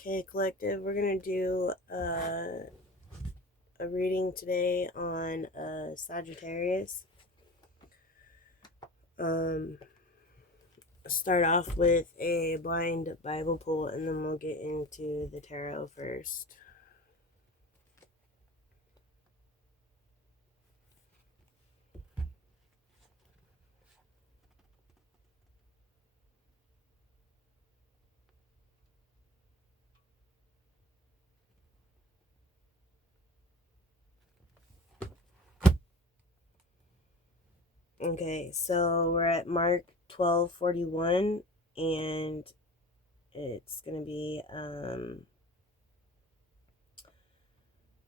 Okay, collective, we're going to do a reading today on Sagittarius. Start off with a blind Bible pull, and then we'll get into the tarot first. Okay, so we're at Mark 12:41, and it's going to be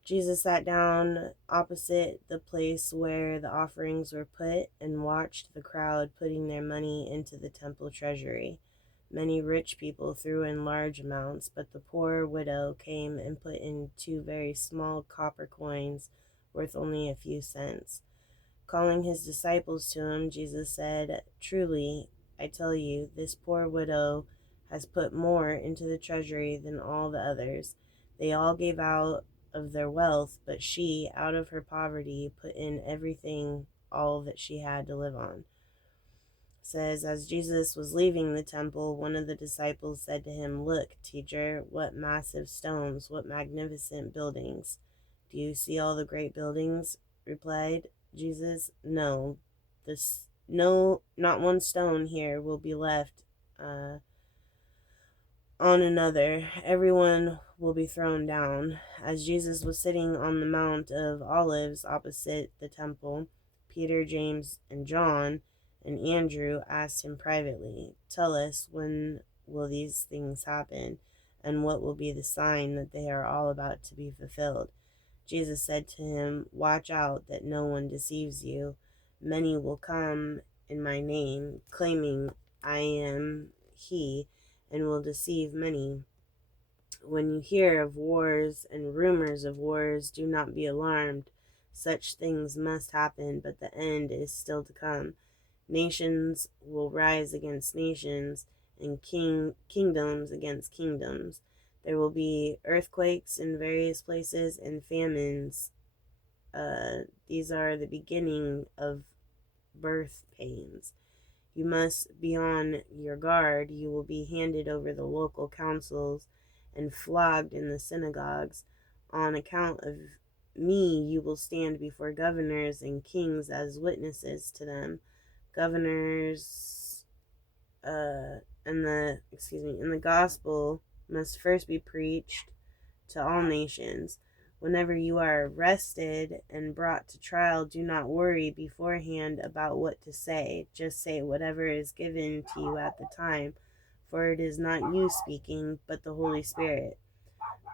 Jesus sat down opposite the place where the offerings were put and watched the crowd putting their money into the temple treasury. Many rich people threw in large amounts, but the poor widow came and put in 2 very small copper coins worth only a few cents. Calling his disciples to him, Jesus said, "Truly, I tell you, this poor widow has put more into the treasury than all the others. They all gave out of their wealth, but she, out of her poverty, put in everything, all that she had to live on." It says, as Jesus was leaving the temple, one of the disciples said to him, "Look, teacher, what massive stones, what magnificent buildings." "Do you see all the great buildings?" replied Jesus. "No, not one stone here will be left on another. Everyone will be thrown down." As Jesus was sitting on the Mount of Olives opposite the temple, Peter, James, and John, and Andrew asked him privately, "Tell us, when will these things happen? And what will be the sign that they are all about to be fulfilled?" Jesus said to him, "Watch out that no one deceives you. Many will come in my name, claiming I am he, and will deceive many. When you hear of wars and rumors of wars, do not be alarmed. Such things must happen, but the end is still to come. Nations will rise against nations, and kingdoms against kingdoms. There will be earthquakes in various places and famines. These are the beginning of birth pains. You must be on your guard. You will be handed over the local councils and flogged in the synagogues. On account of me, you will stand before governors and kings as witnesses to them. Governors, and the gospel must first be preached to all nations. Whenever you are arrested and brought to trial, do not worry beforehand about what to say. Just say whatever is given to you at the time, for it is not you speaking, but the Holy Spirit.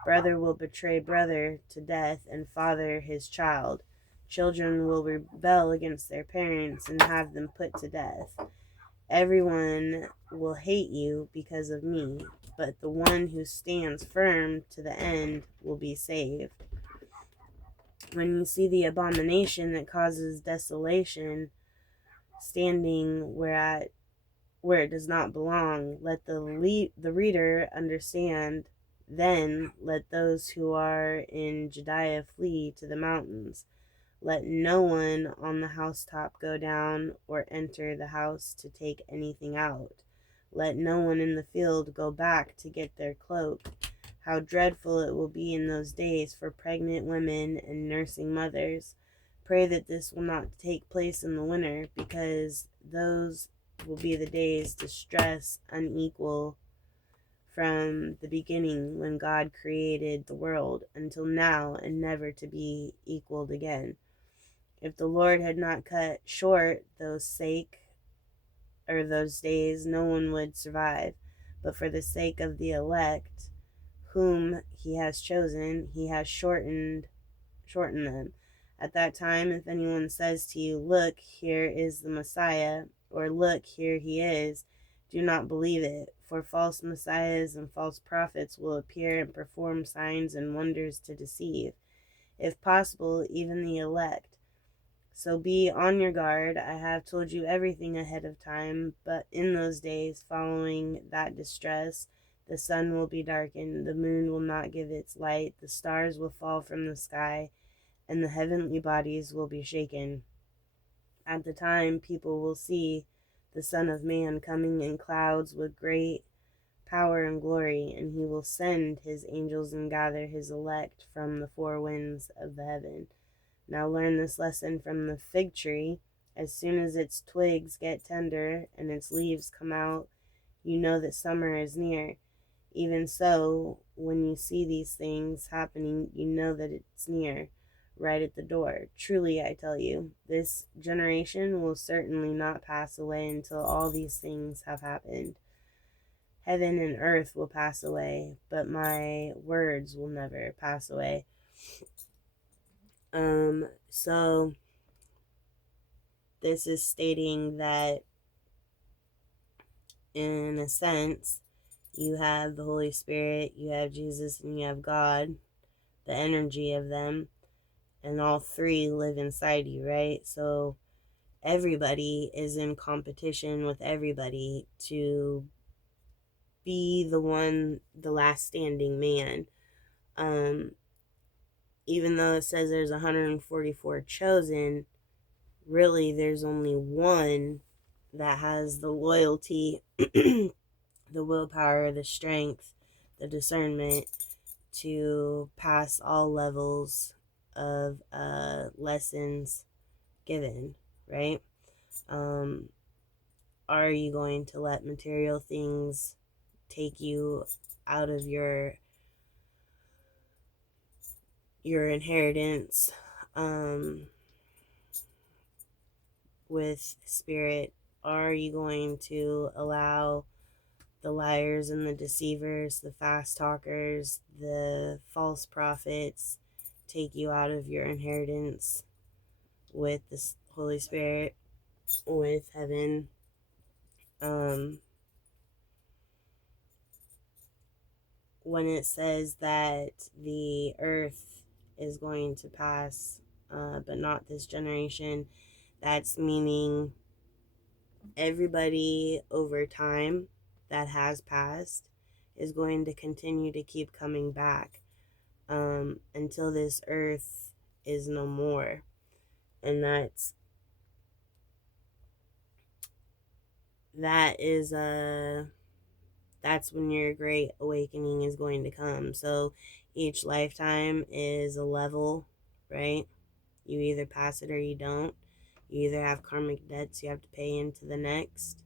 Brother will betray brother to death, and father his child. Children will rebel against their parents and have them put to death. Everyone will hate you because of me, but the one who stands firm to the end will be saved. When you see the abomination that causes desolation standing where it does not belong, let the reader understand. Then let those who are in Judea flee to the mountains. Let no one on the housetop go down or enter the house to take anything out. Let no one in the field go back to get their cloak. How dreadful it will be in those days for pregnant women and nursing mothers. Pray that this will not take place in the winter, because those will be the days, distress unequal from the beginning when God created the world until now, and never to be equaled again. If the Lord had not cut short those days, no one would survive. But for the sake of the elect, whom he has chosen, he has shortened them. At that time, if anyone says to you, 'Look, here is the Messiah,' or 'Look, here he is,' do not believe it, for false messiahs and false prophets will appear and perform signs and wonders to deceive, if possible, even the elect. So be on your guard. I have told you everything ahead of time, but in those days following that distress, The sun will be darkened, the moon will not give its light, the stars will fall from the sky, and the heavenly bodies will be shaken. At the time, people will see the Son of Man coming in clouds with great power and glory, and he will send his angels and gather his elect from the four winds of the heaven. Now learn this lesson from the fig tree. As soon as its twigs get tender and its leaves come out, you know that summer is near. Even so, when you see these things happening, you know that it's near, right at the door. Truly, I tell you, this generation will certainly not pass away until all these things have happened. Heaven and earth will pass away, but my words will never pass away. So this is stating that, in a sense, you have the Holy Spirit, you have Jesus, and you have God, the energy of them, and all three live inside you, right? So everybody is in competition with everybody to be the last standing man. Even though it says there's 144 chosen, really there's only one that has the loyalty, the willpower, the strength, the discernment to pass all levels of lessons given, right? Are you going to let material things take you out of your inheritance with spirit? Are you going to allow the liars and the deceivers, the fast talkers, the false prophets take you out of your inheritance with the Holy Spirit, with heaven? When it says that the earth is going to pass, but not this generation, that's meaning everybody over time that has passed is going to continue to keep coming back until this earth is no more. And that's when your great awakening is going to come. So each lifetime is a level, right? You either pass it or you don't. You either have karmic debts you have to pay into the next,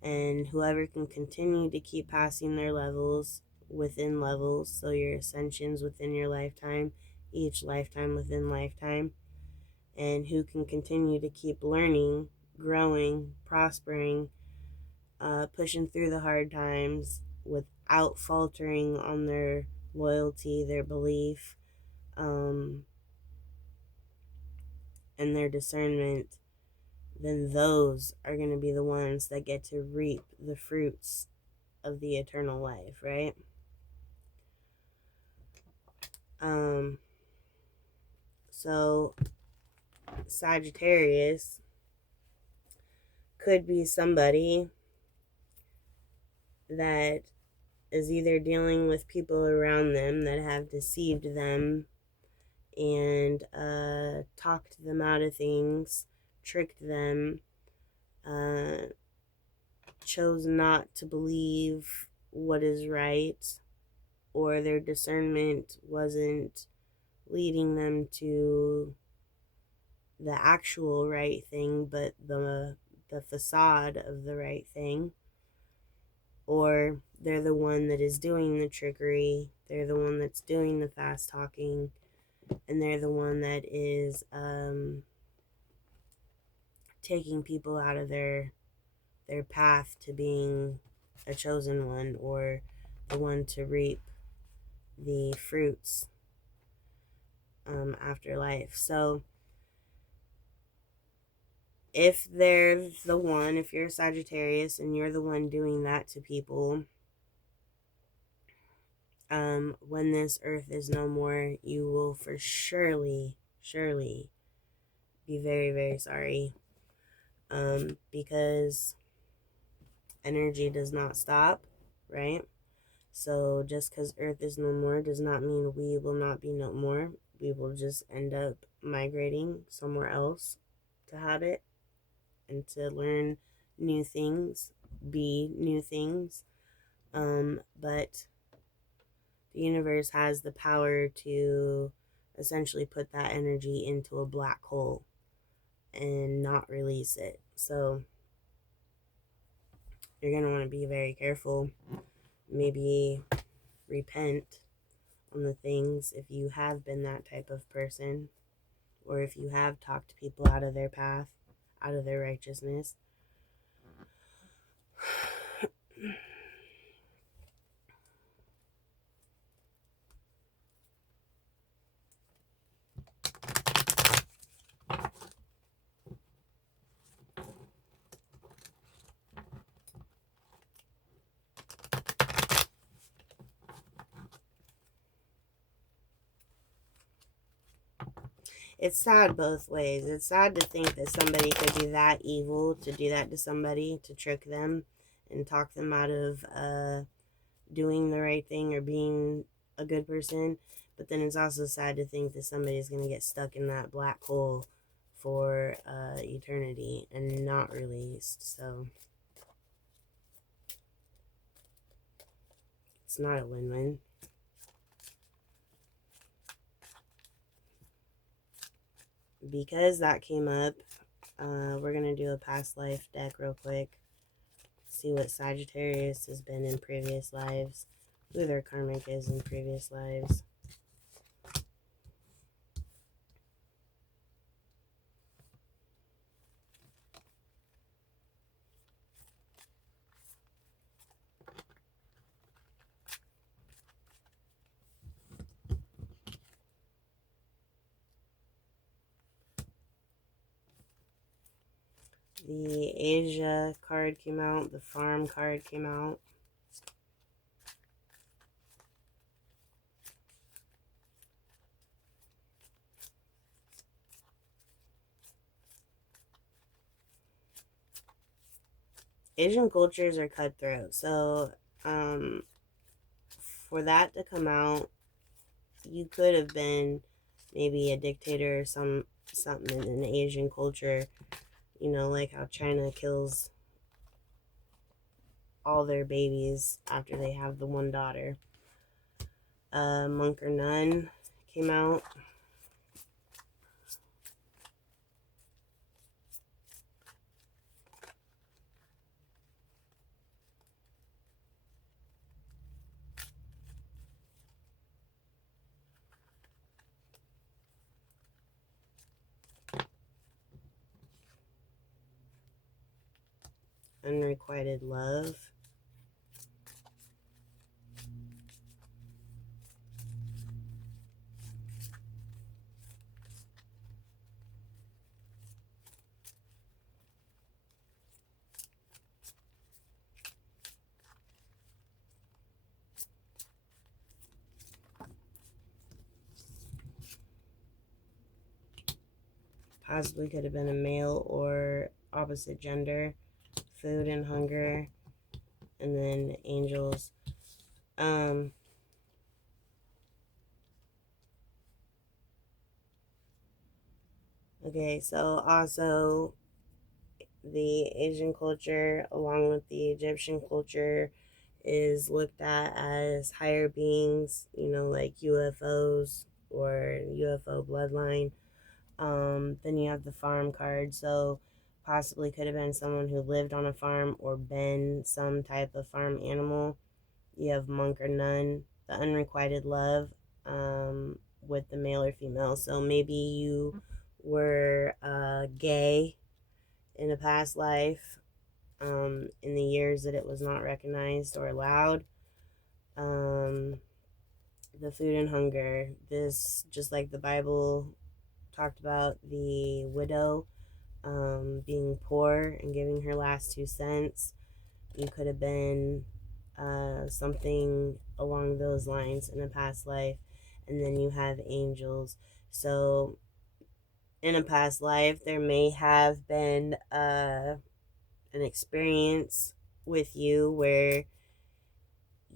and whoever can continue to keep passing their levels within levels, so your ascensions within your lifetime, each lifetime within lifetime, and who can continue to keep learning, growing, prospering, pushing through the hard times without faltering on their loyalty, their belief, and their discernment, then those are going to be the ones that get to reap the fruits of the eternal life, right? So Sagittarius could be somebody that is either dealing with people around them that have deceived them and talked them out of things, tricked them, chose not to believe what is right, or their discernment wasn't leading them to the actual right thing, but the facade of the right thing. Or they're the one that is doing the trickery, they're the one that's doing the fast talking, and they're the one that is taking people out of their path to being a chosen one, or the one to reap the fruits after life. So if they're the one, if you're a Sagittarius and you're the one doing that to people, when this earth is no more, you will for surely be very, very sorry. Because energy does not stop, right? So just because Earth is no more does not mean we will not be no more. We will just end up migrating somewhere else to habit and to learn new things, be new things. But the universe has the power to essentially put that energy into a black hole and not release it. So you're going to want to be very careful. Maybe repent on the things if you have been that type of person, or if you have talked people out of their path, out of their righteousness. It's sad both ways. It's sad to think that somebody could be that evil to do that to somebody, to trick them and talk them out of doing the right thing or being a good person. But then it's also sad to think that somebody's going to get stuck in that black hole for eternity and not released. So it's not a win-win. Because that came up, we're going to do a past life deck real quick. See what Sagittarius has been in previous lives, who their karmic is in previous lives. The Asia card came out, the Farm card came out. Asian cultures are cutthroat, so for that to come out, you could have been maybe a dictator or something in an Asian culture, you know, like how China kills all their babies after they have the one daughter. Monk or Nun came out. Unrequited Love. Possibly could have been a male or opposite gender. Food and Hunger. And then Angels. Okay, so also the Asian culture, along with the Egyptian culture, is looked at as higher beings, you know, like UFOs or UFO bloodline. Then you have the farm card, so possibly could have been someone who lived on a farm or been some type of farm animal. You have Monk or Nun, the Unrequited Love, with the male or female. So maybe you were gay in a past life, in the years that it was not recognized or allowed. The Food and Hunger, this, just like the Bible talked about the widow being poor and giving her last 2 cents. You could have been something along those lines in a past life. And then you have Angels. So in a past life, there may have been an experience with you where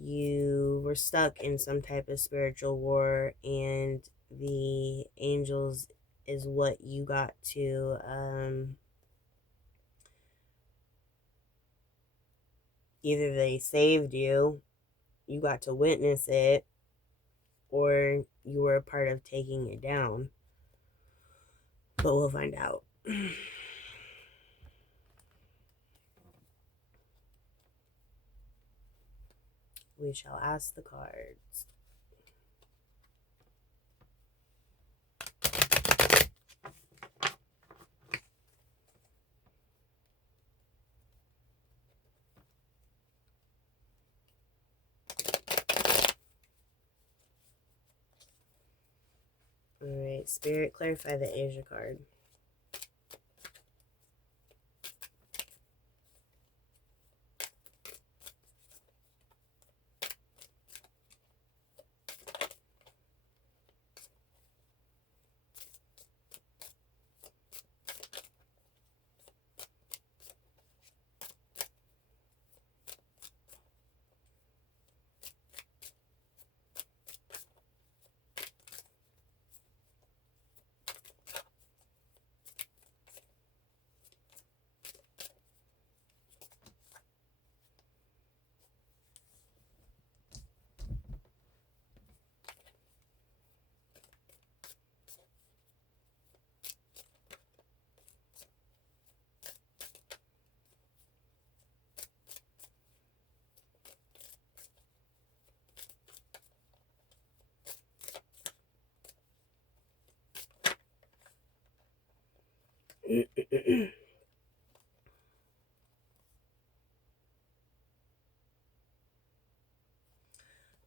you were stuck in some type of spiritual war, and the angels is what you got to either they saved you, you got to witness it, or you were a part of taking it down. But we'll find out. We shall ask the cards. Alright, Spirit, clarify the Asia card.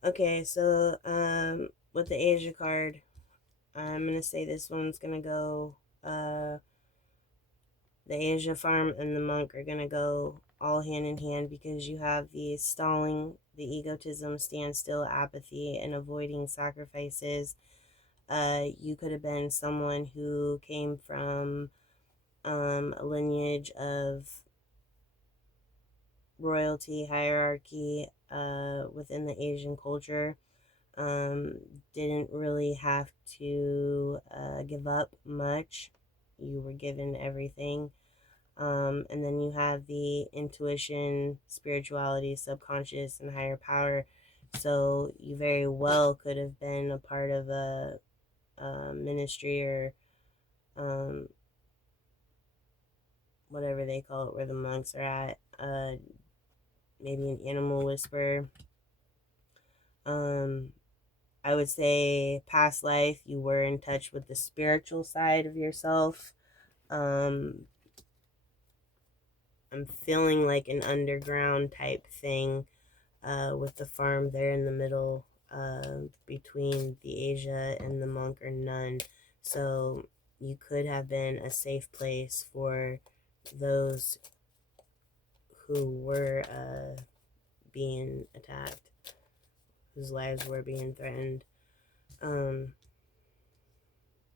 Okay, so with the Asia card, I'm gonna say this one's gonna go the Asia farm and the monk are gonna go all hand in hand, because you have the stalling, the egotism, standstill, apathy, and avoiding sacrifices. You could have been someone who came from a lineage of royalty, hierarchy within the Asian culture. Didn't really have to give up much. You were given everything. And then you have the intuition, spirituality, subconscious, and higher power. So you very well could have been a part of a ministry, or whatever they call it, where the monks are at. Maybe an animal whisperer. I would say past life, you were in touch with the spiritual side of yourself. I'm feeling like an underground type thing with the farm there in the middle between the Asia and the monk or nun. So you could have been a safe place for those who were being attacked, whose lives were being threatened. We're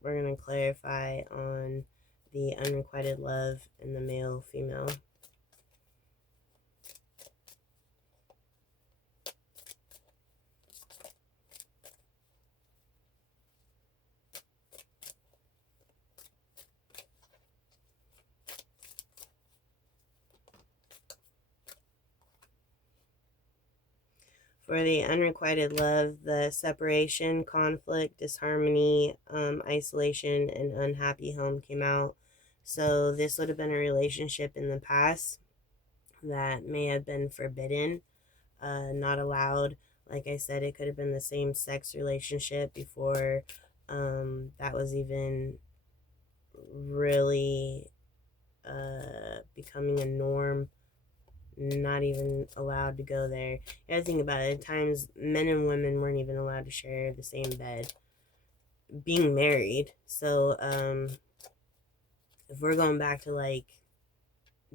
going to clarify on the unrequited love and the male female. For the unrequited love, the separation, conflict, disharmony, isolation, and unhappy home came out. So this would have been a relationship in the past that may have been forbidden, not allowed. Like I said, it could have been the same sex relationship before that was even really becoming a norm. Not even allowed to go there. You gotta think about it. At times, men and women weren't even allowed to share the same bed. Being married. So, if we're going back to like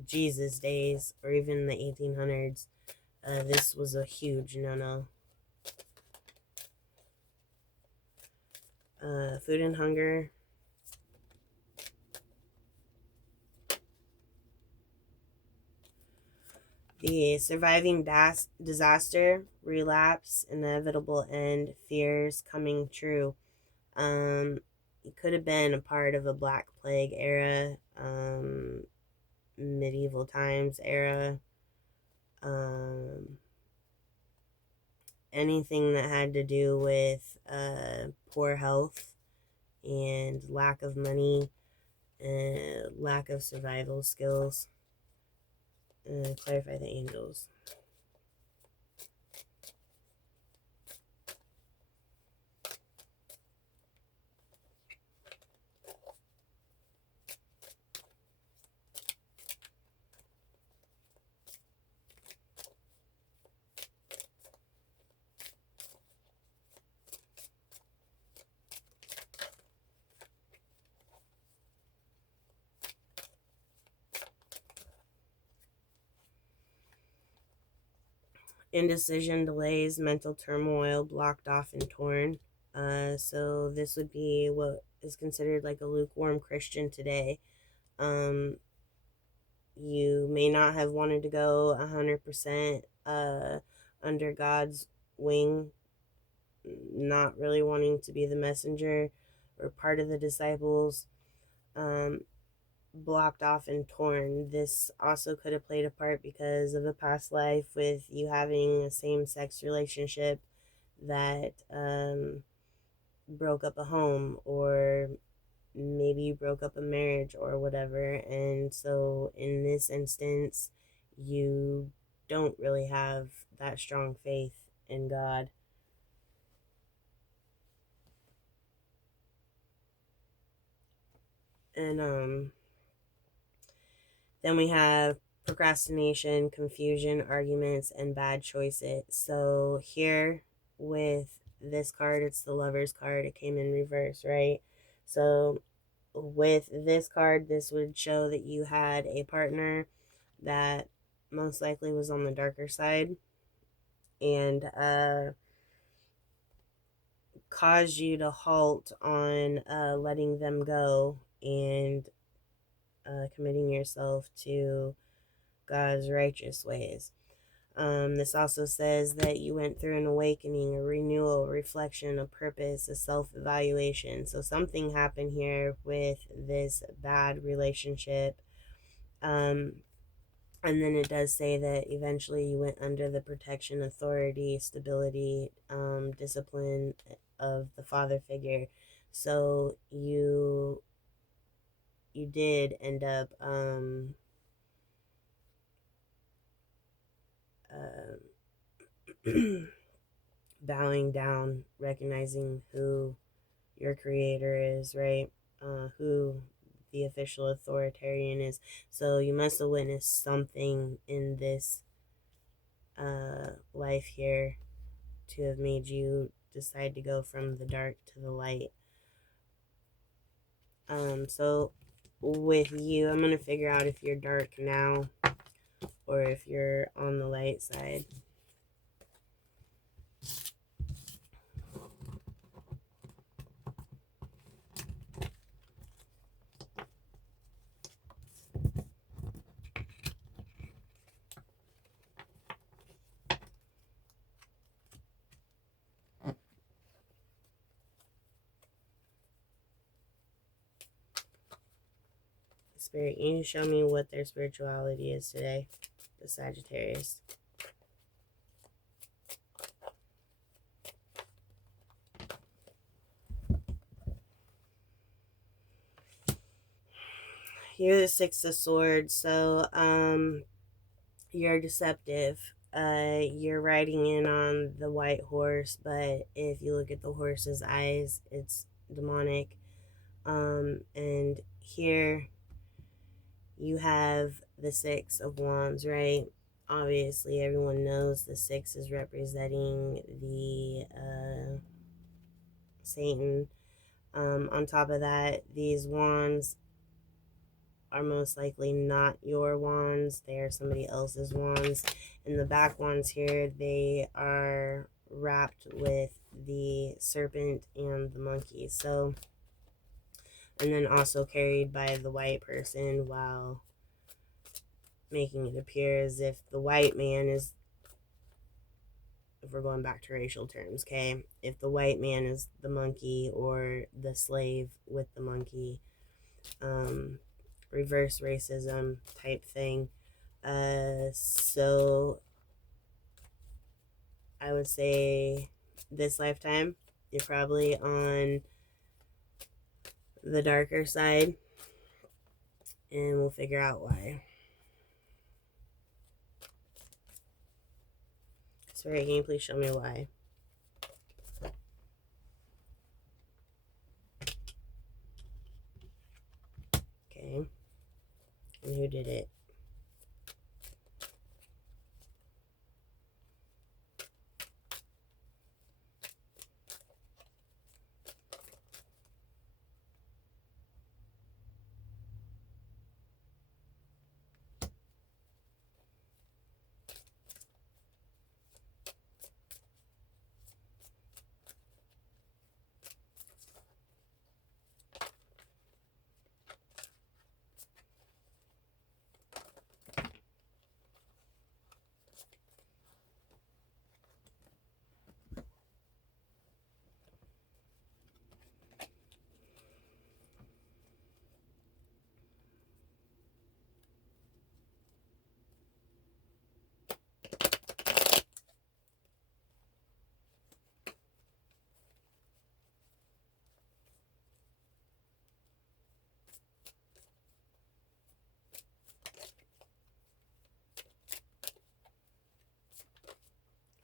Jesus days or even the 1800s, this was a huge no-no. Food and hunger. The surviving disaster, relapse, inevitable end, fears coming true. It could have been a part of a Black Plague era, medieval times era, anything that had to do with poor health and lack of money and lack of survival skills. Clarify the angels. Indecision, delays, mental turmoil, blocked off and torn. So this would be what is considered like a lukewarm Christian today. You may not have wanted to go 100% under God's wing, not really wanting to be the messenger or part of the disciples. Blocked off and torn. This also could have played a part because of a past life with you having a same-sex relationship that broke up a home, or maybe you broke up a marriage or whatever. And so in this instance, you don't really have that strong faith in God. And then we have procrastination, confusion, arguments, and bad choices. So here with this card, it's the Lover's card. It came in reverse, right? So with this card, this would show that you had a partner that most likely was on the darker side and caused you to halt on letting them go and committing yourself to God's righteous ways. This also says that you went through an awakening, a renewal, a reflection, a purpose, a self-evaluation. So something happened here with this bad relationship. And then it does say that eventually you went under the protection, authority, stability, discipline of the father figure. So you did end up bowing down, recognizing who your creator is, right? Who the official authoritarian is. So you must have witnessed something in this life here to have made you decide to go from the dark to the light. So with you, I'm going to figure out if you're dark now or if you're on the light side. Spirit, you show me what their spirituality is today, the Sagittarius. You're the Six of Swords, so you're deceptive. You're riding in on the white horse, but if you look at the horse's eyes, it's demonic. And here you have the Six of Wands, right? Obviously, everyone knows the six is representing the Satan. On top of that, these wands are most likely not your wands. They are somebody else's wands. And the back wands here, they are wrapped with the serpent and the monkey. So, and then also carried by the white person while making it appear as if the white man is, if we're going back to racial terms, okay, if the white man is the monkey or the slave with the monkey, reverse racism type thing. So I would say this lifetime, you're probably on the darker side, and we'll figure out why. Sorry, can you please show me why? Okay. And who did it?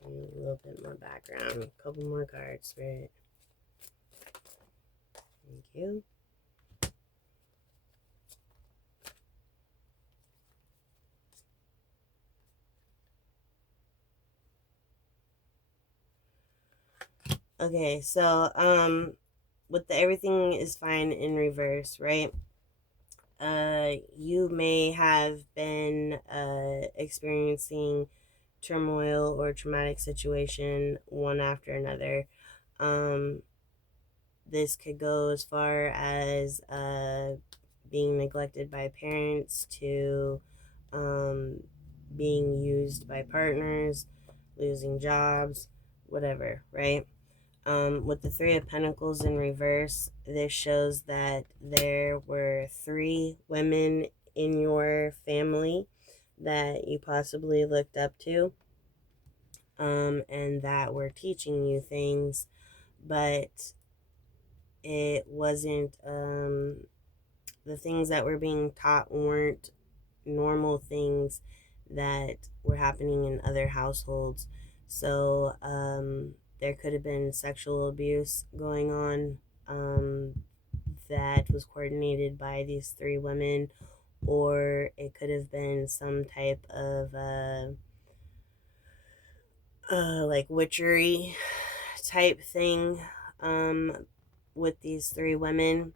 A little bit more background. A couple more cards, Spirit. Thank you. Okay, so with the everything is fine in reverse, right? You may have been experiencing turmoil or traumatic situation one after another. This could go as far as being neglected by parents to being used by partners, losing jobs, whatever, right? With the Three of Pentacles in reverse, this shows that there were 3 women in your family that you possibly looked up to, and that were teaching you things, but it wasn't, the things that were being taught weren't normal things that were happening in other households. So there could have been sexual abuse going on that was coordinated by these 3 women, or it could have been some type of like witchery type thing with these 3 women.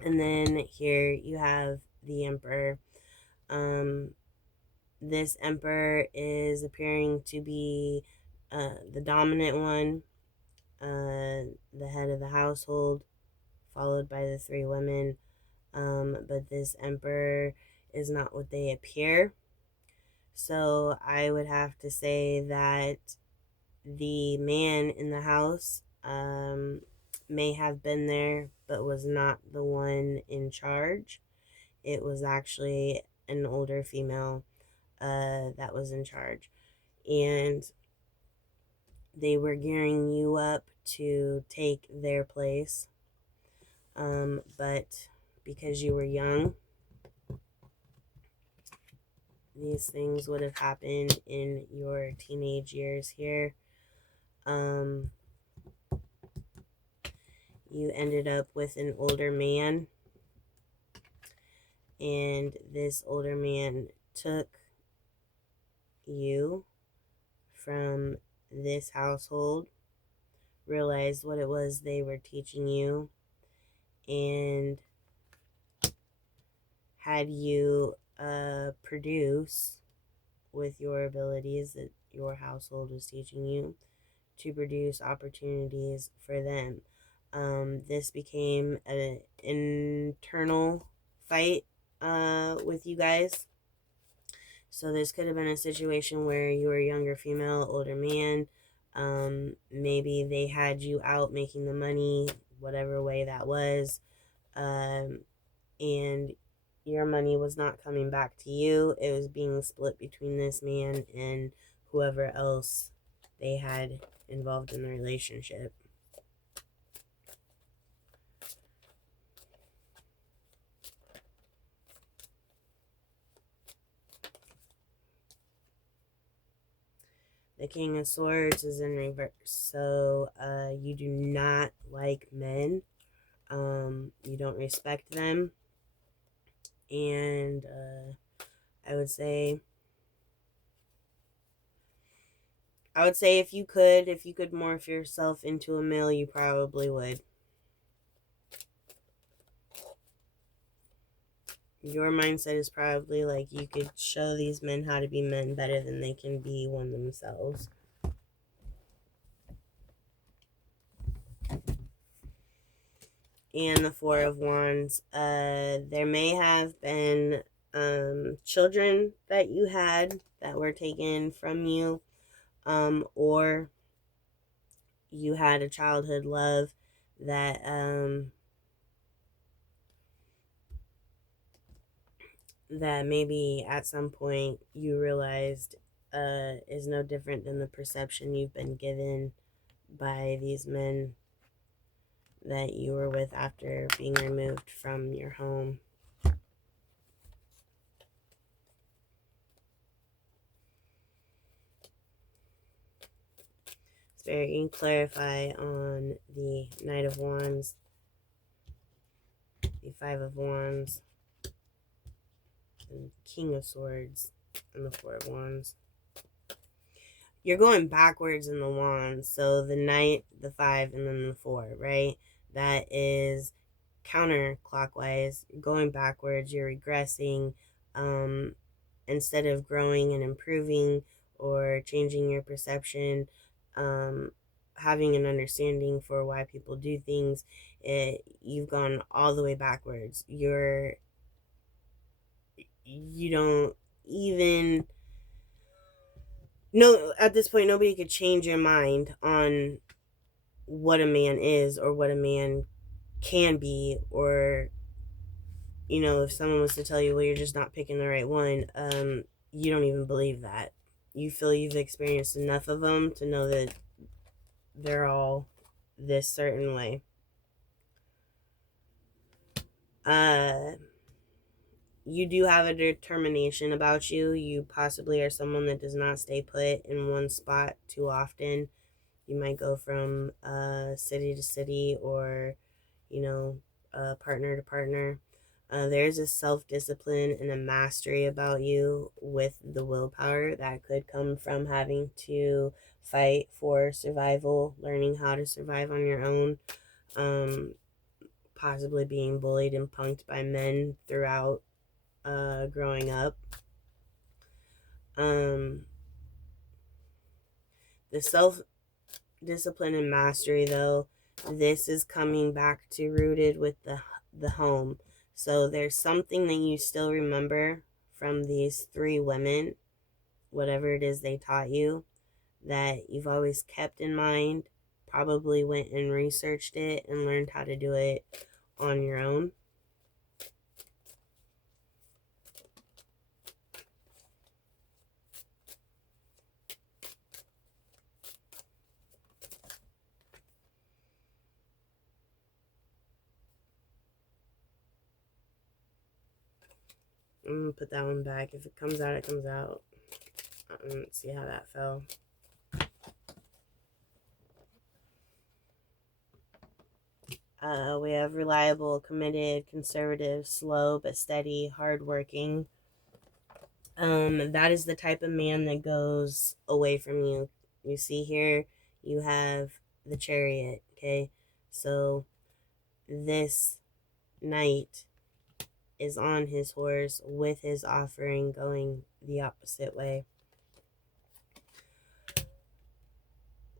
And then here you have the Emperor. This Emperor is appearing to be the dominant one, the head of the household, followed by the 3 women. But this Emperor is not what they appear. So I would have to say that the man in the house may have been there, but was not the one in charge. It was actually an older female that was in charge. And they were gearing you up to take their place. But because you were young, these things would have happened in your teenage years here. You ended up with an older man, and this older man took you from this household, realized what it was they were teaching you, and had you produce with your abilities that your household was teaching you to produce opportunities for them. This became an internal fight with you guys. So this could have been a situation where you were a younger female, older man. Maybe they had you out making the money, whatever way that was, and your money was not coming back to you. It was being split between this man and whoever else they had involved in the relationship. The King of Swords is in reverse. So you do not like men. You don't respect them. And I would say if you could morph yourself into a male, you probably would. Your mindset is probably like you could show these men how to be men better than they can be one themselves. And the Four of Wands. There may have been children that you had that were taken from you, or you had a childhood love that that maybe at some point you realized is no different than the perception you've been given by these men that you were with after being removed from your home. Spirit, you can clarify on the Knight of Wands, the Five of Wands, and King of Swords, and the Four of Wands. You're going backwards in the wands, so the Knight, the Five, and then the Four, right? That is counterclockwise. You're going backwards, you're regressing. Instead of growing and improving or changing your perception, having an understanding for why people do things, you've gone all the way backwards. You don't even no, at this point nobody could change your mind on what a man is or what a man can be, or if someone was to tell you, well, you're just not picking the right one, you don't even believe that. You feel you've experienced enough of them to know that they're all this certain way. You do have a determination about you. You possibly are someone that does not stay put in one spot too often. You might go from city to city, or partner to partner. There's a self-discipline and a mastery about you with the willpower that could come from having to fight for survival, learning how to survive on your own, possibly being bullied and punked by men throughout growing up. The self-discipline and mastery, though, this is coming back to rooted with the home. So there's something that you still remember from these three women, whatever it is they taught you, that you've always kept in mind, probably went and researched it and learned how to do it on your own. I'm going to put that one back. If it comes out, it comes out. Let's see how that fell. We have reliable, committed, conservative, slow but steady, hardworking. That is the type of man that goes away from you. You see here, you have the Chariot, okay? So this knight is on his horse with his offering going the opposite way.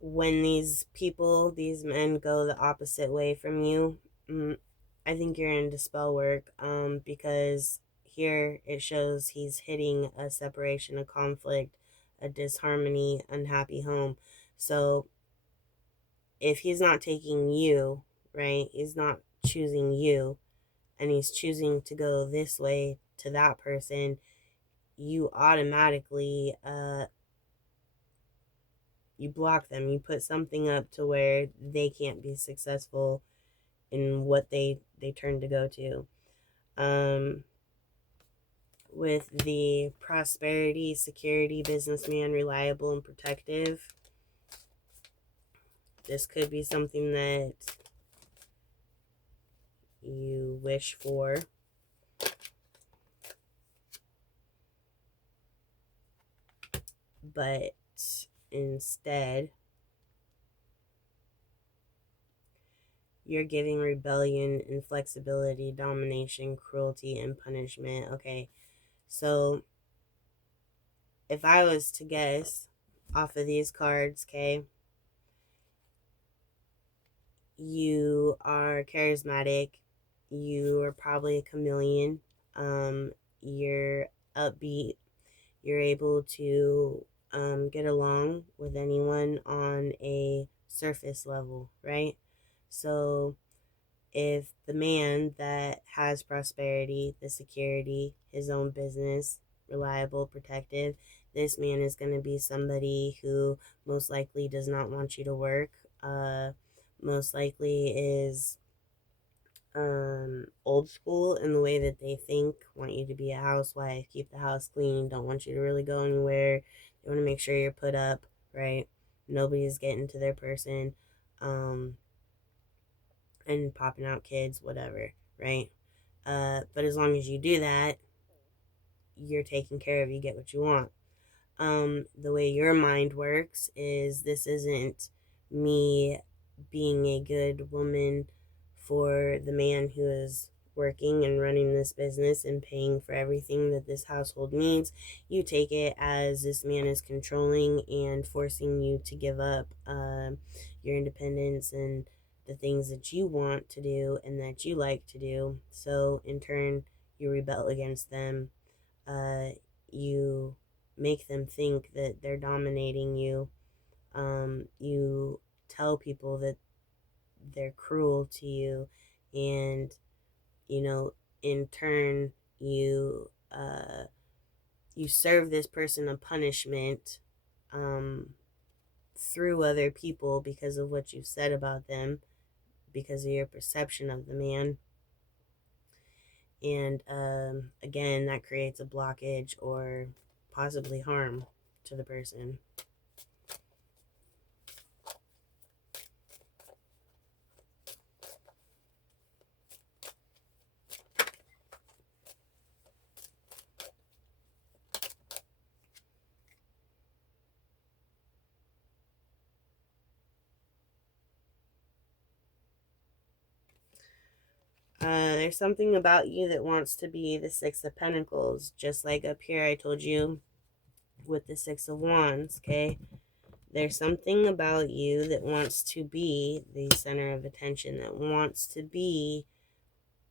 When these men go the opposite way from you, I think you're into spell work, because here it shows he's hitting a separation, a conflict, a disharmony, unhappy home. So if he's not taking you, right, he's not choosing you, and he's choosing to go this way to that person, you automatically you block them. You put something up to where they can't be successful in what they turn to go to. With the prosperity, security, businessman, reliable and protective, this could be something that you wish for. But instead, you're giving rebellion, inflexibility, domination, cruelty, and punishment. Okay, so if I was to guess off of these cards, okay, you are charismatic. You are probably a chameleon. You're upbeat. You're able to get along with anyone on a surface level, right? So if the man that has prosperity, the security, his own business, reliable, protective, this man is going to be somebody who most likely does not want you to work, most likely is old school in the way that they think, want you to be a housewife, keep the house clean, don't want you to really go anywhere. They want to make sure you're put up, right? Nobody's getting to their person, and popping out kids, whatever, right? But as long as you do that, you're taken care of, you get what you want. The way your mind works is, this isn't me being a good woman for the man who is working and running this business and paying for everything that this household needs. You take it as this man is controlling and forcing you to give up your independence and the things that you want to do and that you like to do. So in turn, you rebel against them. You make them think that they're dominating you. You tell people that they're cruel to you, and in turn, you serve this person a punishment through other people because of what you've said about them, because of your perception of the man. And again, that creates a blockage or possibly harm to the person. There's something about you that wants to be the Six of Pentacles, just like up here I told you with the Six of Wands, okay? There's something about you that wants to be the center of attention, that wants to be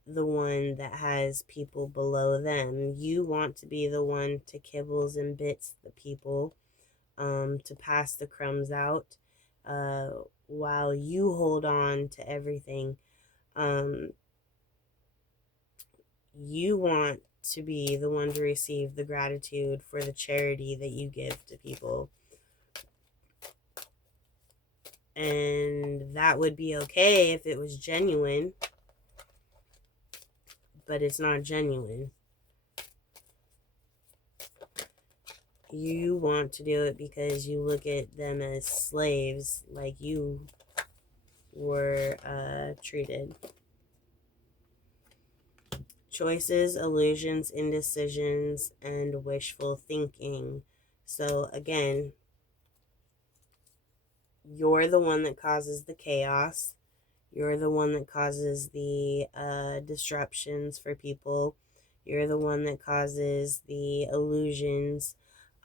the one that has people below them. You want to be the one to kibbles and bits the people, to pass the crumbs out, while you hold on to everything. You want to be the one to receive the gratitude for the charity that you give to people. And that would be okay if it was genuine, but it's not genuine. You want to do it because you look at them as slaves, like you were treated. Choices, illusions, indecisions, and wishful thinking. So again, you're the one that causes the chaos. You're the one that causes the disruptions for people. You're the one that causes the illusions,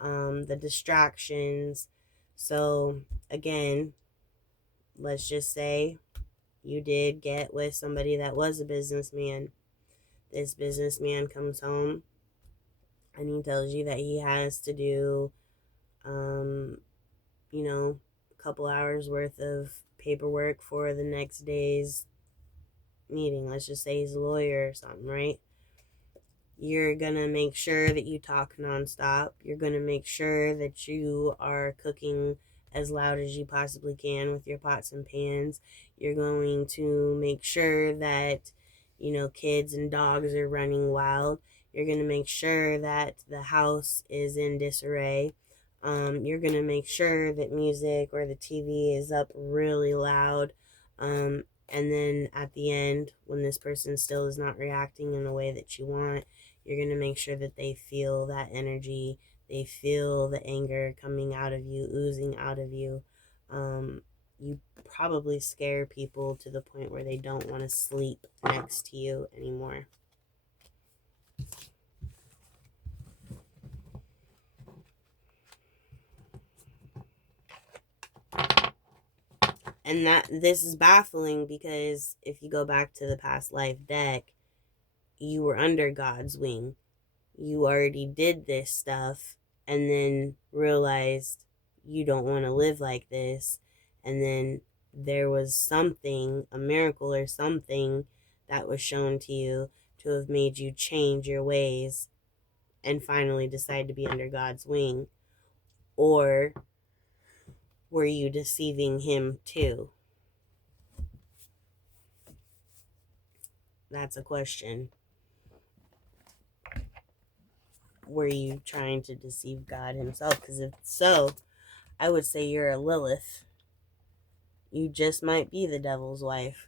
the distractions. So again, let's just say you did get with somebody that was a businessman. this businessman comes home and he tells you that he has to do, a couple hours worth of paperwork for the next day's meeting. Let's just say he's a lawyer or something, right? You're going to make sure that you talk nonstop. You're going to make sure that you are cooking as loud as you possibly can with your pots and pans. You're going to make sure that, kids and dogs are running wild. You're going to make sure that the house is in disarray. You're going to make sure that music or the TV is up really loud. And then at the end, when this person still is not reacting in the way that you want, you're going to make sure that they feel that energy. They feel the anger coming out of you, oozing out of you. You probably scare people to the point where they don't want to sleep next to you anymore. And this is baffling because if you go back to the past life deck, you were under God's wing. You already did this stuff and then realized you don't want to live like this. And then there was something, a miracle or something that was shown to you to have made you change your ways and finally decide to be under God's wing. Or were you deceiving him too? That's a question. Were you trying to deceive God himself? Because if so, I would say you're a Lilith. You just might be the devil's wife.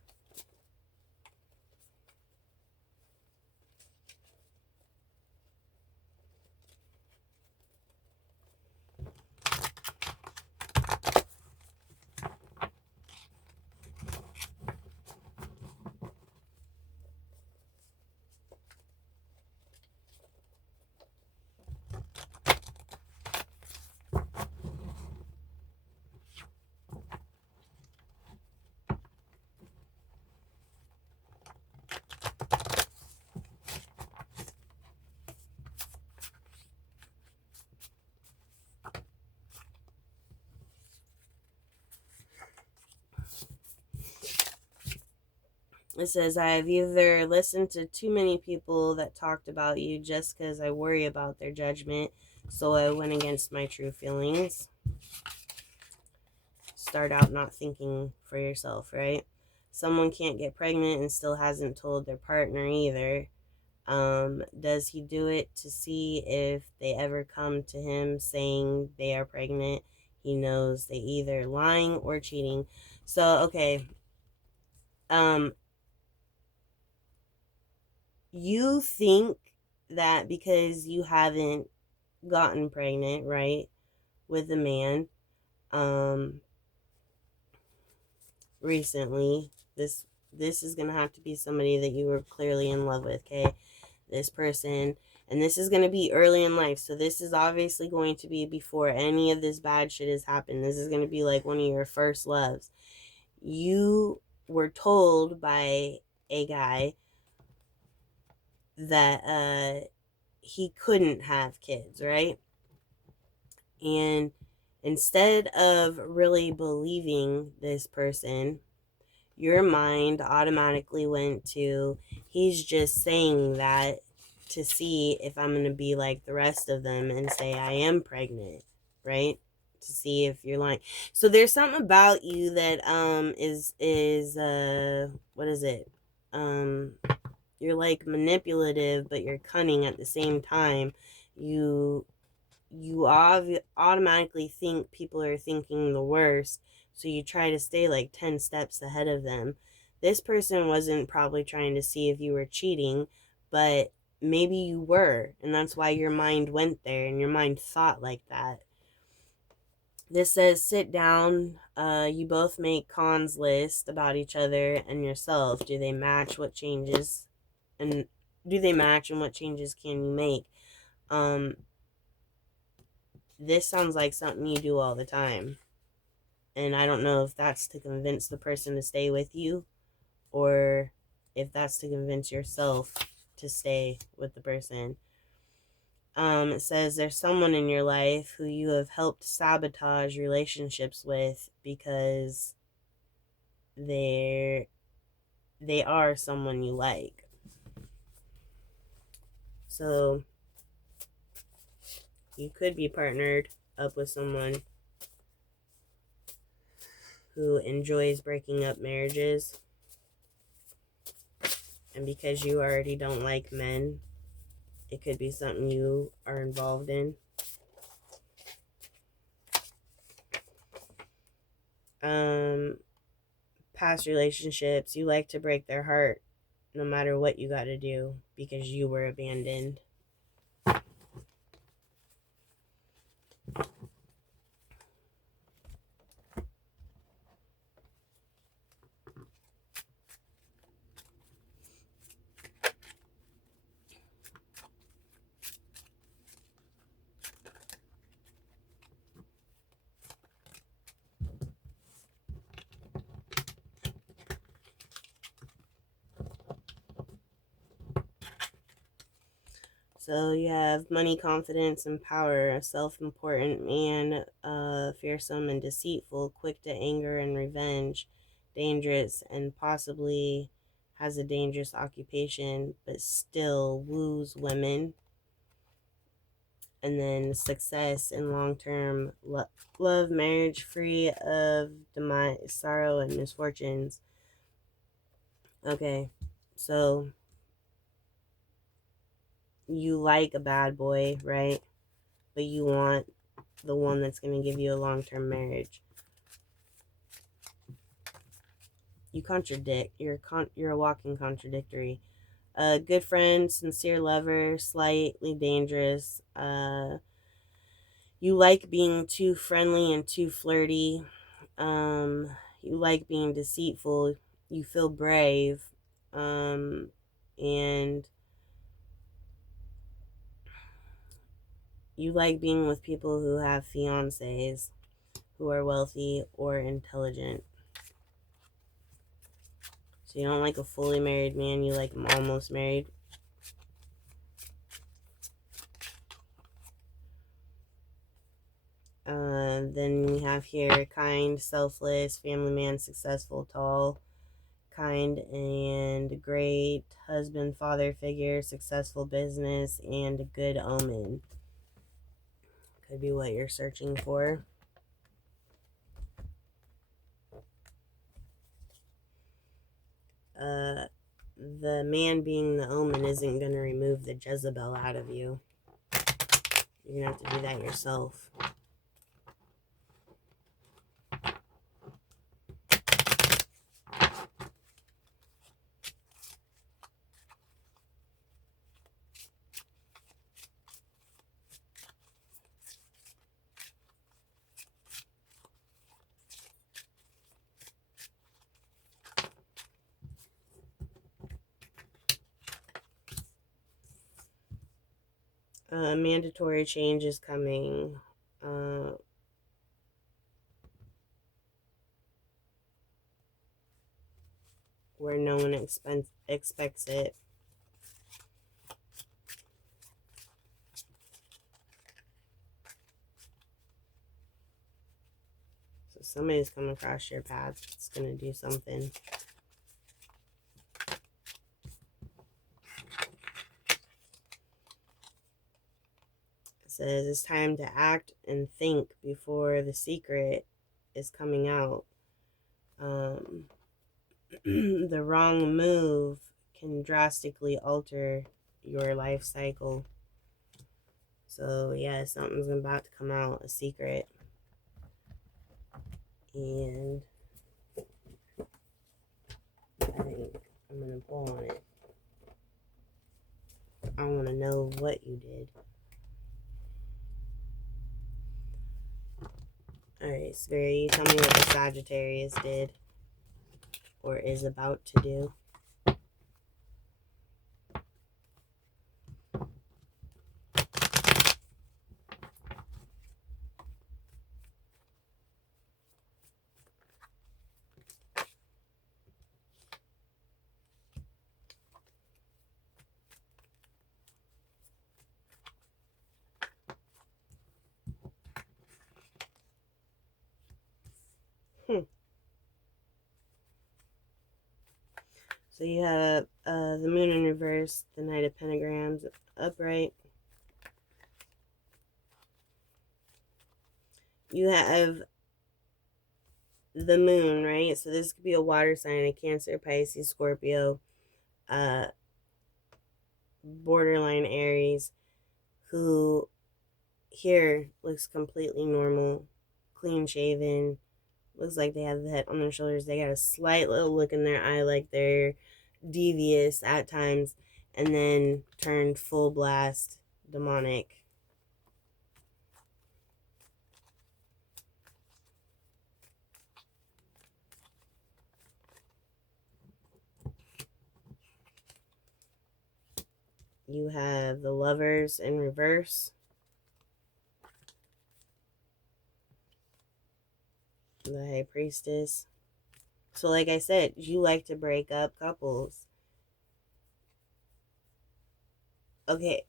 It says, I've either listened to too many people that talked about you just because I worry about their judgment, so I went against my true feelings. Start out not thinking for yourself, right? Someone can't get pregnant and still hasn't told their partner either. Does he do it to see if they ever come to him saying they are pregnant? He knows they either lying or cheating. So, okay. You think that because you haven't gotten pregnant, right, with a man, recently, this is gonna have to be somebody that you were clearly in love with, okay? This person, and this is gonna be early in life, so this is obviously going to be before any of this bad shit has happened. This is gonna be like one of your first loves. You were told by a guy that he couldn't have kids, right? And instead of really believing this person, your mind automatically went to, he's just saying that to see if I'm going to be like the rest of them and say I am pregnant, right? To see if you're lying. So there's something about you that is what is it? You're like manipulative, but you're cunning at the same time. You automatically think people are thinking the worst, so you try to stay like 10 steps ahead of them. This person wasn't probably trying to see if you were cheating, but maybe you were, and that's why your mind went there and your mind thought like that. This says, sit down. You both make cons list about each other and yourself. Do they match? What changes? And do they match, and what changes can you make? This sounds like something you do all the time. And I don't know if that's to convince the person to stay with you or if that's to convince yourself to stay with the person. It says there's someone in your life who you have helped sabotage relationships with because they are someone you like. So you could be partnered up with someone who enjoys breaking up marriages, and because you already don't like men, it could be something you are involved in. Past relationships, you like to break their heart no matter what you got to do because you were abandoned. So you have money, confidence, and power, a self-important man, fearsome and deceitful, quick to anger and revenge, dangerous, and possibly has a dangerous occupation, but still woos women. And then success in long-term love, marriage, free of demise, sorrow, and misfortunes. Okay, so you like a bad boy, right? But you want the one that's going to give you a long-term marriage. You contradict. You're a walking contradictory. A good friend, sincere lover, slightly dangerous. You like being too friendly and too flirty. You like being deceitful. You feel brave. And you like being with people who have fiancés, who are wealthy or intelligent. So you don't like a fully married man, you like him almost married. Then we have here kind, selfless, family man, successful, tall, kind, and great husband, father figure, successful business, and a good omen. Could be what you're searching for. The man being the omen isn't going to remove the Jezebel out of you. You're going to have to do that yourself. Mandatory change is coming. Where no one expects it. So somebody's coming across your path that's going to do something. It says it's time to act and think before the secret is coming out. The wrong move can drastically alter your life cycle. So yeah, something's about to come out, a secret. And I think I'm going to pull on it. I want to know what you did. Alright, Spirit, you tell me what the Sagittarius did or is about to do. So you have the moon in reverse, the knight of pentagrams upright. You have the moon, right? So this could be a water sign, a Cancer, Pisces, Scorpio, borderline Aries, who here looks completely normal, clean shaven, looks like they have the head on their shoulders. They got a slight little look in their eye like they're devious at times, and then turned full blast demonic. You have the Lovers in reverse, the High Priestess. So like I said, you like to break up couples. Okay.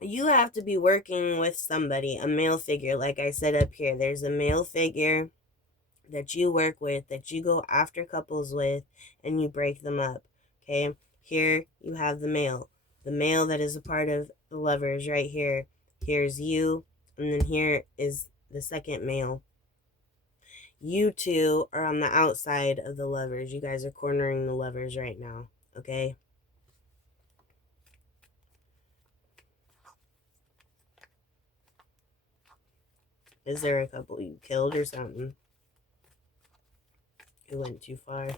You have to be working with somebody, a male figure. Like I said up here, there's a male figure that you work with, that you go after couples with, and you break them up. Okay, here you have the male that is a part of the Lovers right here. Here's you, and then here is the second male. You two are on the outside of the Lovers. You guys are cornering the Lovers right now. Okay. Is there a couple you killed or something? It went too far.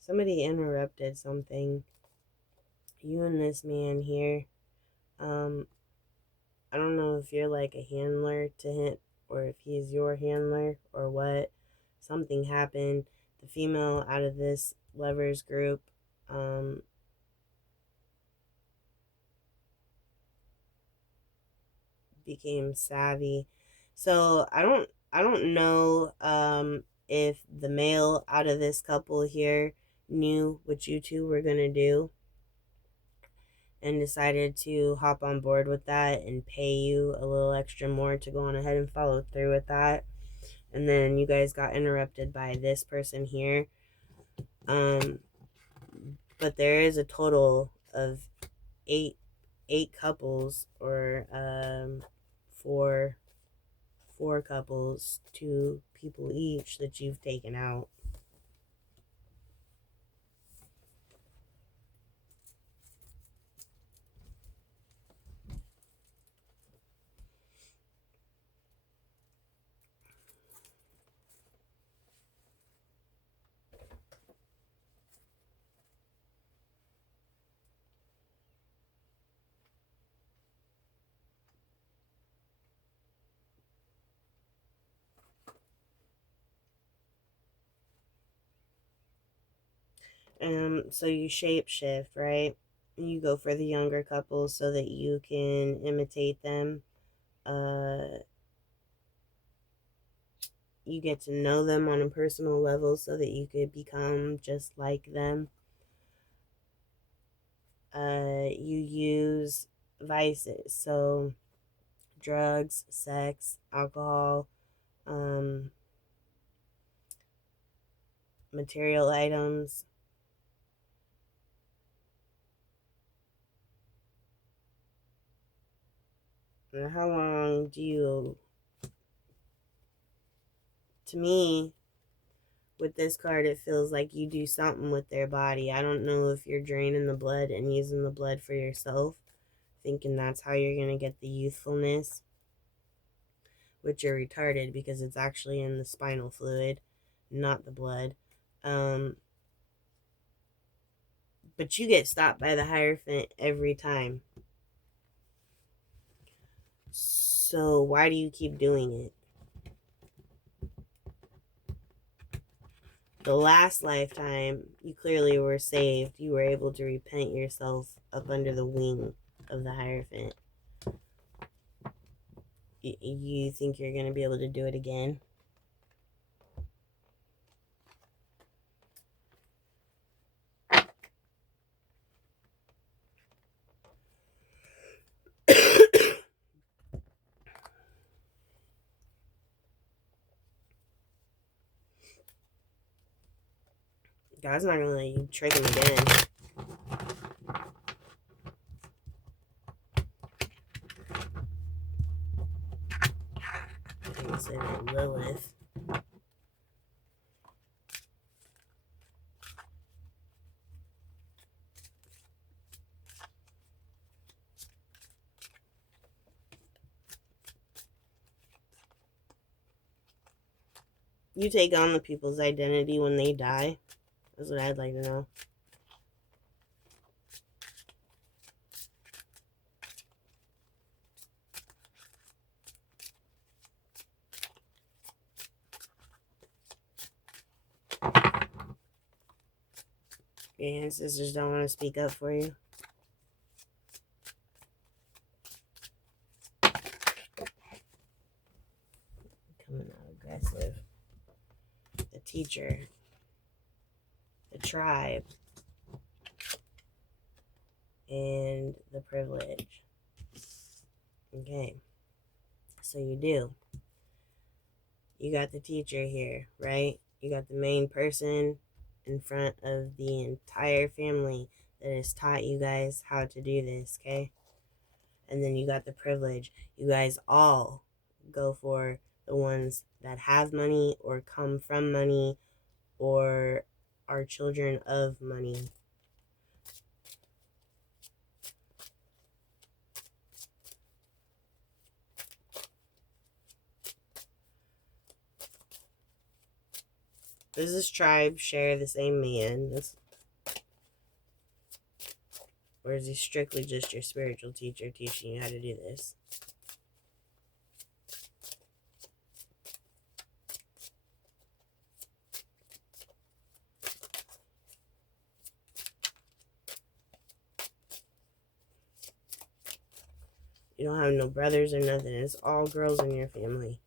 Somebody interrupted something. You and this man here. I don't know if you're like a handler to him or if he's your handler or what. Something happened. The female out of this Lovers group became savvy. So I don't know if the male out of this couple here knew what you two were gonna do and decided to hop on board with that and pay you a little extra more to go on ahead and follow through with that. And then you guys got interrupted by this person here. But there is a total of eight couples, or four couples, 2 people each, that you've taken out. So you shapeshift, right? You go for the younger couples so that you can imitate them. You get to know them on a personal level so that you could become just like them. You use vices, so drugs, sex, alcohol, material items. And how long do you, to me, with this card, it feels like you do something with their body. I don't know if you're draining the blood and using the blood for yourself, thinking that's how you're going to get the youthfulness, which you're retarded because it's actually in the spinal fluid, not the blood. But you get stopped by the Hierophant every time. So why do you keep doing it? The last lifetime, you clearly were saved. You were able to repent yourself up under the wing of the Hierophant. You think you're going to be able to do it again? God's not going to let you trick him again. I think it's Lilith. You take on the people's identity when they die? That's what I'd like to know. Your ancestors don't want to speak up for you? Coming out aggressive. The teacher. The tribe. And the privilege. Okay. So you do. You got the teacher here, right? You got the main person in front of the entire family that has taught you guys how to do this, okay? And then you got the privilege. You guys all go for the ones that have money or come from money or are children of money. Does this tribe share the same man? Or is he strictly just your spiritual teacher teaching you how to do this? You don't have no brothers or nothing. It's all girls in your family.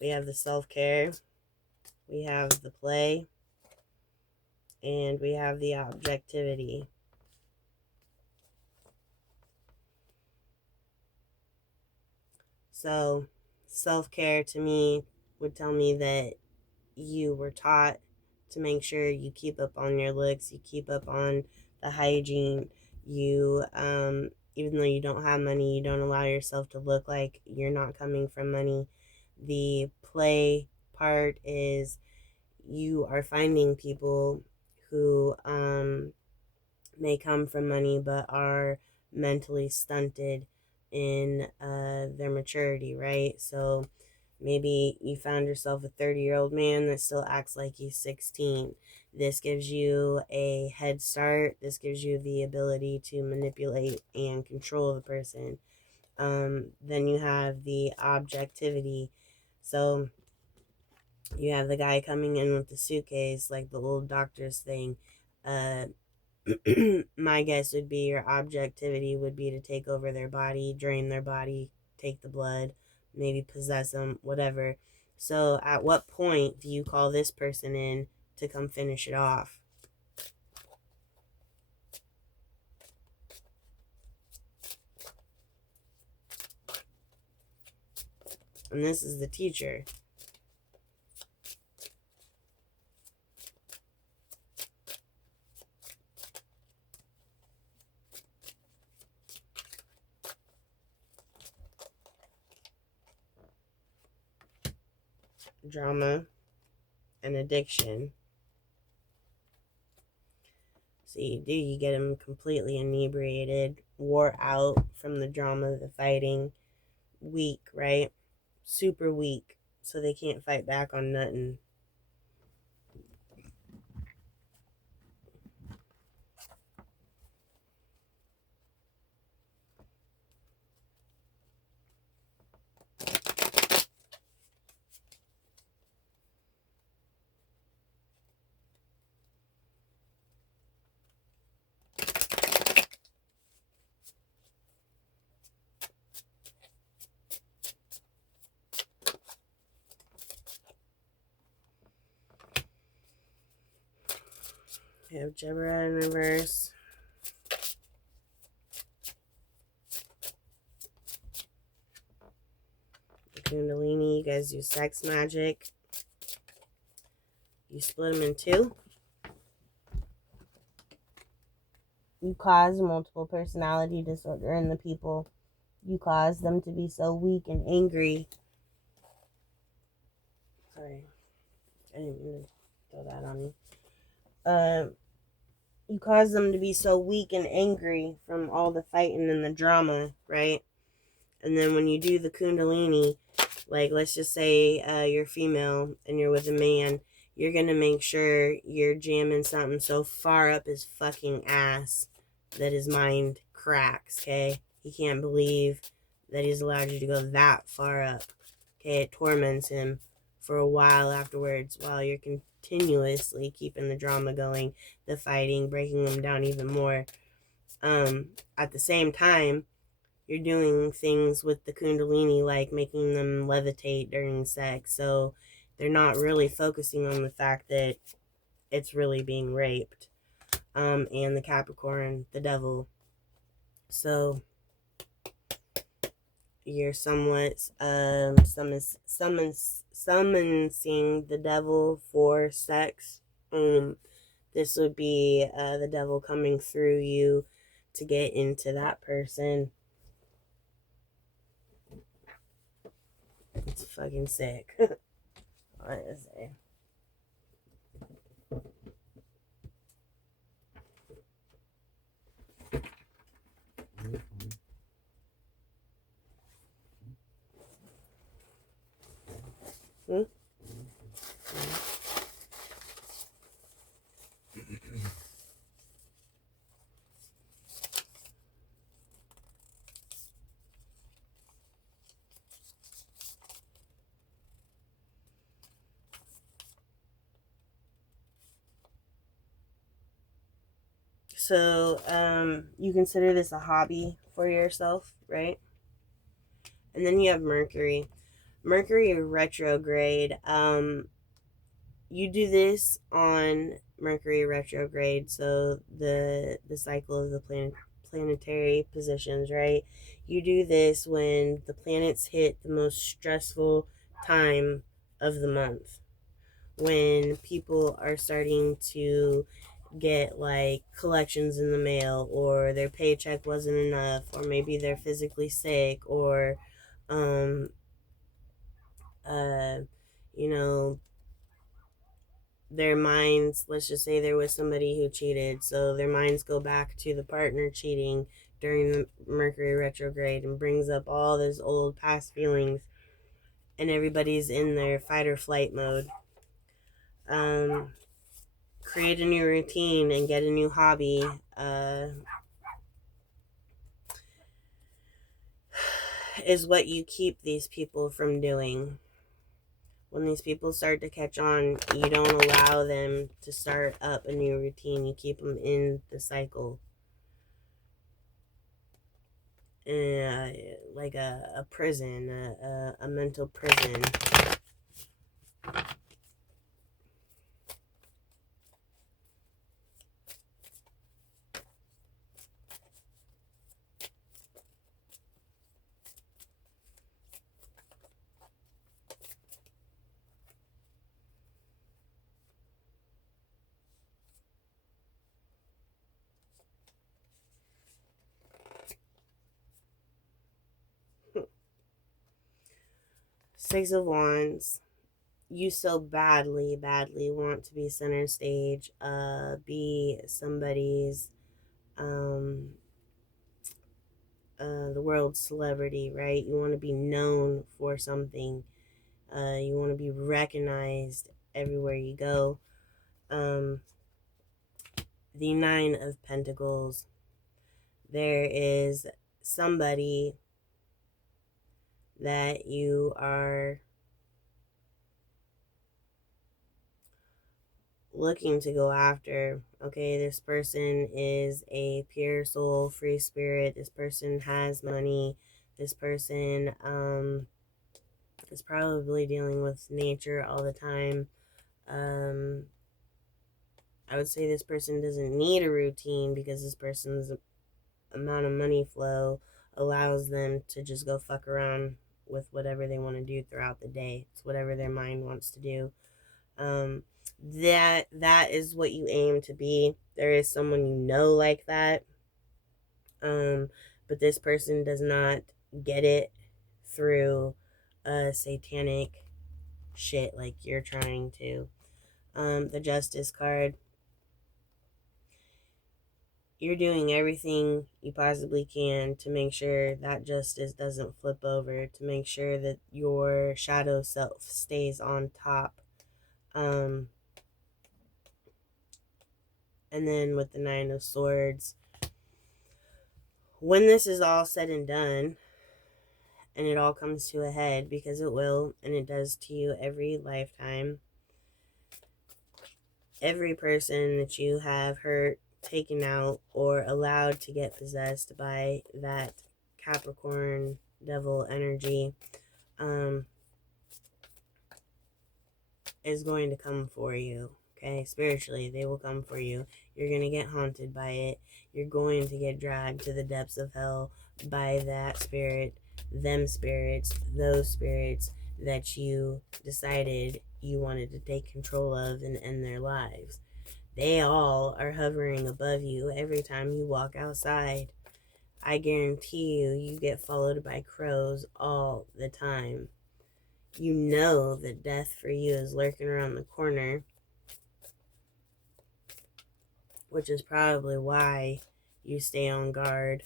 We have the self-care. We have the play. And we have the objectivity. So, self-care to me would tell me that you were taught to make sure you keep up on your looks, you keep up on the hygiene, you, even though you don't have money, you don't allow yourself to look like you're not coming from money. The play part is you are finding people who, may come from money but are mentally stunted in their maturity, right? So maybe you found yourself a 30-year-old man that still acts like he's 16. This gives you a head start. This gives you the ability to manipulate and control the person. Then you have the objectivity. So you have the guy coming in with the suitcase, like the little doctor's thing. My guess would be your objectivity would be to take over their body, drain their body, take the blood, maybe possess them, whatever. So at what point do you call this person in to come finish it off? And this is the teacher. Drama and addiction. So you get them completely inebriated, wore out from the drama, the fighting, weak, right? Super weak, so they can't fight back on nothing. We have Gemini in reverse. Kundalini, you guys do sex magic. You split them in two. You cause multiple personality disorder in the people. You cause them to be so weak and angry. Sorry, I didn't mean to throw that on you. You cause them to be so weak and angry from all the fighting and the drama, right? And then when you do the Kundalini, like let's just say you're female and you're with a man, you're going to make sure you're jamming something so far up his fucking ass that his mind cracks, okay? He can't believe that he's allowed you to go that far up, okay? It torments him for a while afterwards while you're continuously keeping the drama going, the fighting, breaking them down even more. At the same time, you're doing things with the Kundalini like making them levitate during sex, so they're not really focusing on the fact that it's really being raped. And the Capricorn, the devil. So you're somewhat summoning the devil for sex. This would be the devil coming through you to get into that person. It's fucking sick. What is it? So, you consider this a hobby for yourself, right? And then you have Mercury. Mercury retrograde. You do this on Mercury retrograde, so the cycle of the planetary positions, right? You do this when the planets hit the most stressful time of the month, when people are starting to get like collections in the mail, or their paycheck wasn't enough, or maybe they're physically sick, or you know, their minds, let's just say there was somebody who cheated, so their minds go back to the partner cheating during the Mercury retrograde and brings up all those old past feelings, and everybody's in their fight or flight mode. Create a new routine and get a new hobby. Is what you keep these people from doing. When these people start to catch on, you don't allow them to start up a new routine. You keep them in the cycle. like a prison, a mental prison. Six of Wands. You so badly want to be center stage, be somebody's the world's celebrity, right? You want to be known for something. You want to be recognized everywhere you go. The Nine of Pentacles. There is somebody that you are looking to go after. Okay, this person is a pure soul, free spirit. This person has money. This person is probably dealing with nature all the time. I would say this person doesn't need a routine because this person's amount of money flow allows them to just go fuck around with whatever they want to do throughout the day. It's whatever their mind wants to do. That is what you aim to be. There is someone you know like that. But this person does not get it through satanic shit like you're trying to. The Justice card. You're doing everything you possibly can to make sure that justice doesn't flip over, to make sure that your shadow self stays on top. And then with the Nine of Swords, when this is all said and done, and it all comes to a head, because it will, and it does to you every lifetime, every person that you have hurt, taken out, or allowed to get possessed by that Capricorn devil energy, is going to come for you. Okay, spiritually, they will come for you. You're going to get haunted by it. You're going to get dragged to the depths of hell by that spirit, them spirits, those spirits that you decided you wanted to take control of and end their lives. They all are hovering above you every time you walk outside. I guarantee you, you get followed by crows all the time. You know that death for you is lurking around the corner, which is probably why you stay on guard.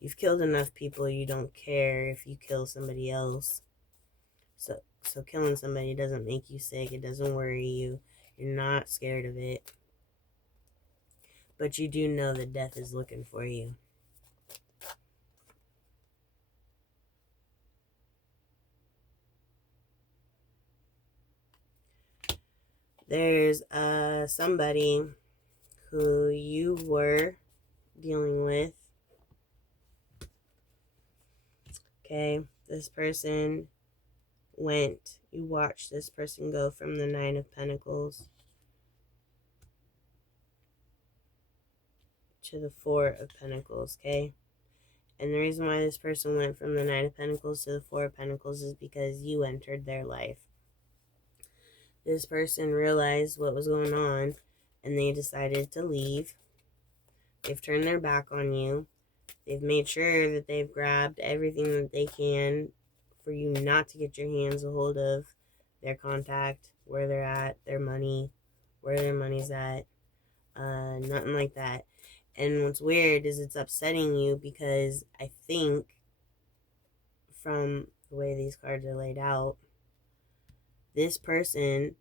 You've killed enough people, you don't care if you kill somebody else. So killing somebody doesn't make you sick, it doesn't worry you. You're not scared of it. But you do know that death is looking for you. There's somebody who you were dealing with. Okay, this person went, you watched this person go from the Nine of Pentacles to the Four of Pentacles, okay? And the reason why this person went from the Nine of Pentacles to the Four of Pentacles is because you entered their life. This person realized what was going on and they decided to leave. They've turned their back on you. They've made sure that they've grabbed everything that they can for you not to get your hands a hold of their contact, where they're at, their money, where their money's at, nothing like that. And what's weird is it's upsetting you because I think from the way these cards are laid out, this person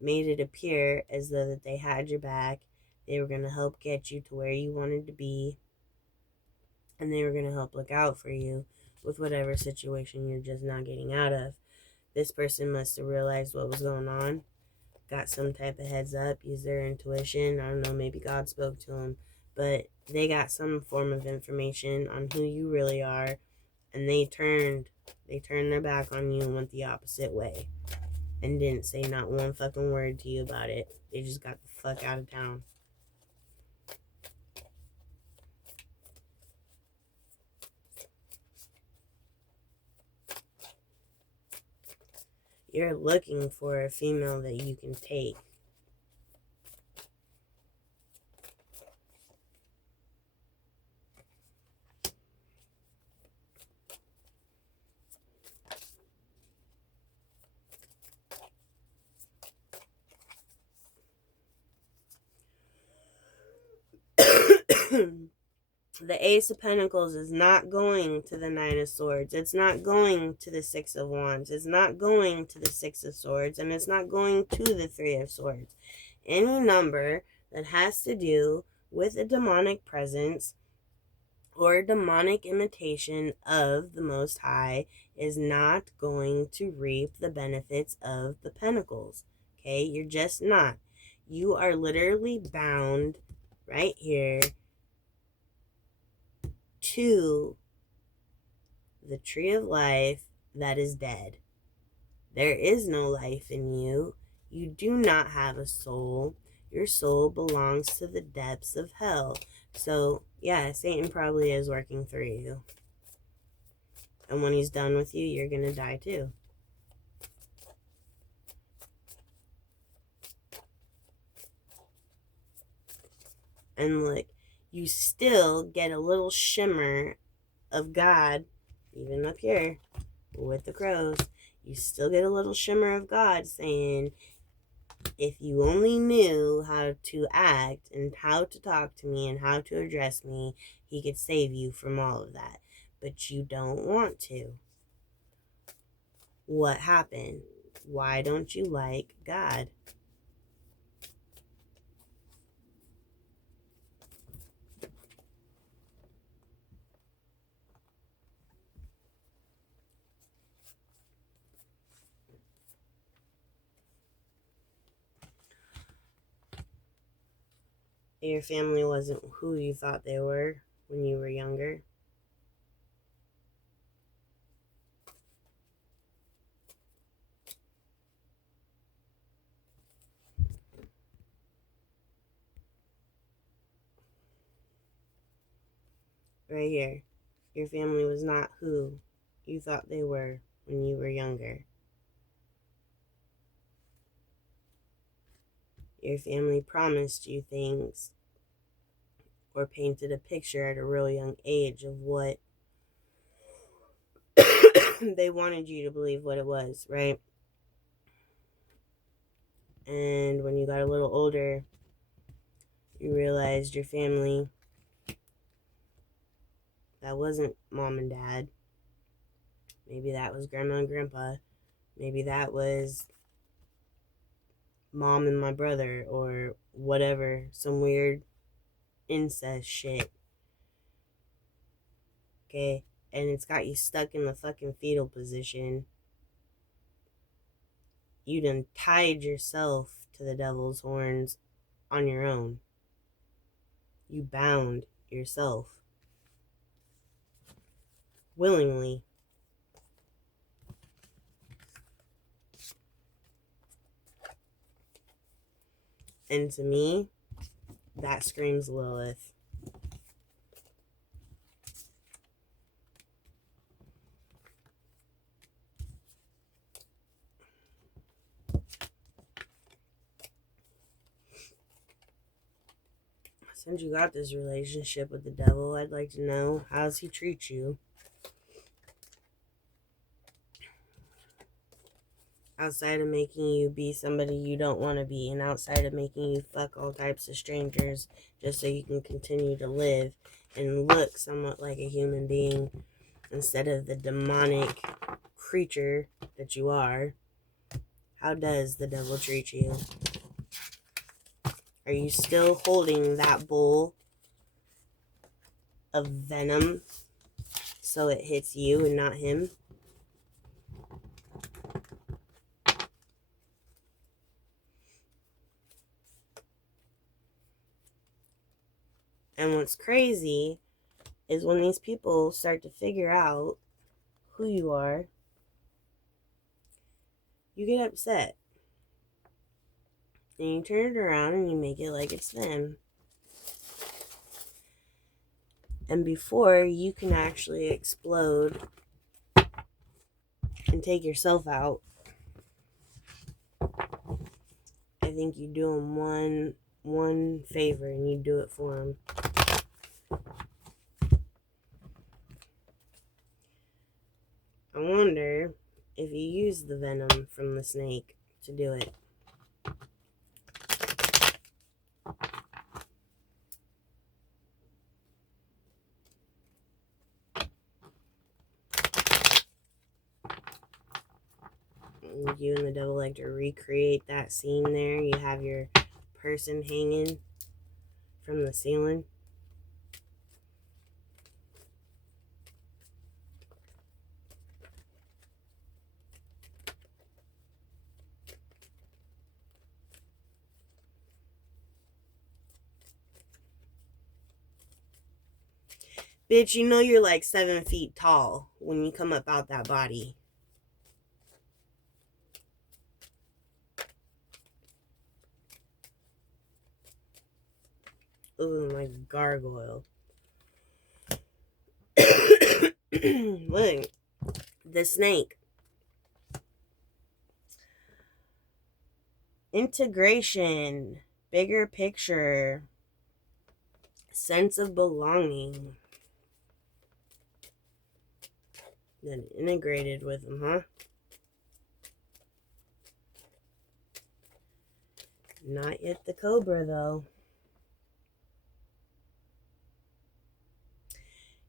made it appear as though that they had your back. They were going to help get you to where you wanted to be. And they were going to help look out for you with whatever situation you're just not getting out of. This person must have realized what was going on, got some type of heads up, used their intuition. I don't know, maybe God spoke to them. But they got some form of information on who you really are, and they turned their back on you and went the opposite way and didn't say not one fucking word to you about it. They just got the fuck out of town. You're looking for a female that you can take. The Ace of Pentacles is not going to the Nine of Swords. It's not going to the Six of Wands. It's not going to the Six of Swords. And it's not going to the Three of Swords. Any number that has to do with a demonic presence or a demonic imitation of the Most High is not going to reap the benefits of the Pentacles. Okay? You're just not. You are literally bound right here to the tree of life that is dead. There is no life in you. You do not have a soul. Your soul belongs to the depths of hell. So, yeah, Satan probably is working through you. And when he's done with you, you're going to die too. And look, you still get a little shimmer of God, even up here with the crows. You still get a little shimmer of God saying, if you only knew how to act and how to talk to me and how to address me, he could save you from all of that. But you don't want to. What happened? Why don't you like God? Your family wasn't who you thought they were when you were younger. Right here. Your family was not who you thought they were when you were younger. Your family promised you things or painted a picture at a real young age of what they wanted you to believe what it was, right? And when you got a little older, you realized your family, that wasn't mom and dad. Maybe that was grandma and grandpa. Maybe that was mom and my brother, or whatever, some weird incest shit. Okay? And it's got you stuck in the fucking fetal position. You done tied yourself to the devil's horns on your own. You bound yourself. Willingly. And to me, that screams Lilith. Since you got this relationship with the devil, I'd like to know, how does he treat you? Outside of making you be somebody you don't want to be, and outside of making you fuck all types of strangers just so you can continue to live and look somewhat like a human being instead of the demonic creature that you are, how does the devil treat you? Are you still holding that bowl of venom so it hits you and not him? And what's crazy is when these people start to figure out who you are, you get upset. And you turn it around and you make it like it's them. And before you can actually explode and take yourself out, I think you do them one favor and you do it for them. I wonder if you use the venom from the snake to do it. You and the devil like to recreate that scene there. You have your person hanging from the ceiling. Bitch, you know you're like 7 feet tall when you come up out that body. Ooh, like a gargoyle. Look, the snake. Integration, bigger picture, sense of belonging. Then integrated with them, huh? Not yet the cobra, though.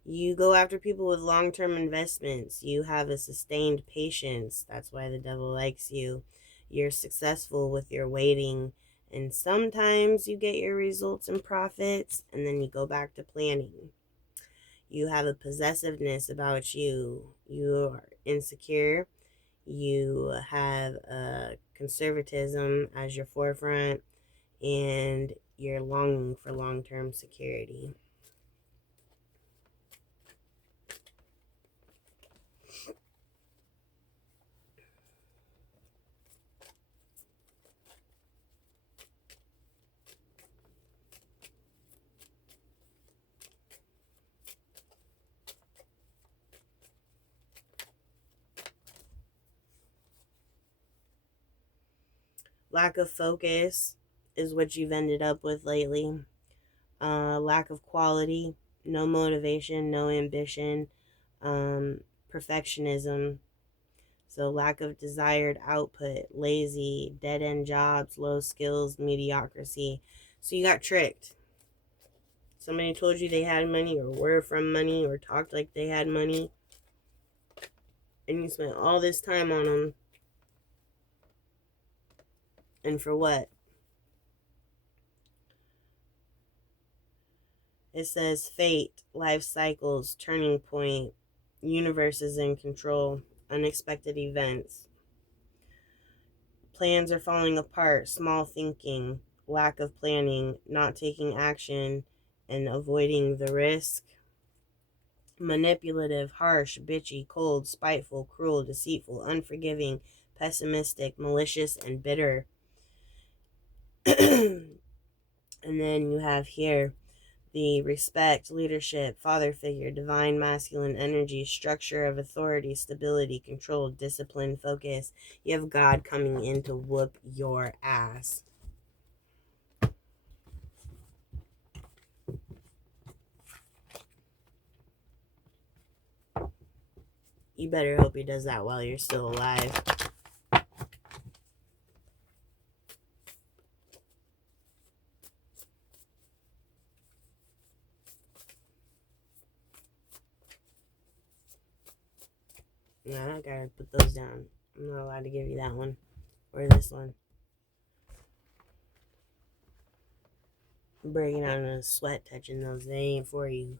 You go after people with long-term investments. You have a sustained patience. That's why the devil likes you. You're successful with your waiting. And sometimes you get your results and profits, and then you go back to planning. You have a possessiveness about you. You are insecure. You have a conservatism as your forefront, and you're longing for long-term security. Lack of focus is what you've ended up with lately. Lack of quality, no motivation, no ambition, perfectionism. So lack of desired output, lazy, dead-end jobs, low skills, mediocrity. So you got tricked. Somebody told you they had money or were from money or talked like they had money. And you spent all this time on them. And for what? It says fate, life cycles, turning point, universe is in control, unexpected events. Plans are falling apart, small thinking, lack of planning, not taking action, and avoiding the risk. Manipulative, harsh, bitchy, cold, spiteful, cruel, deceitful, unforgiving, pessimistic, malicious, and bitter. And then you have here the respect, leadership, father figure, divine masculine energy, structure of authority, stability, control, discipline, focus. You have God coming in to whoop your ass. You better hope he does that while you're still alive. No, I gotta put those down. I'm not allowed to give you that one. Or this one. I'm breaking out in a sweat touching those. They ain't for you.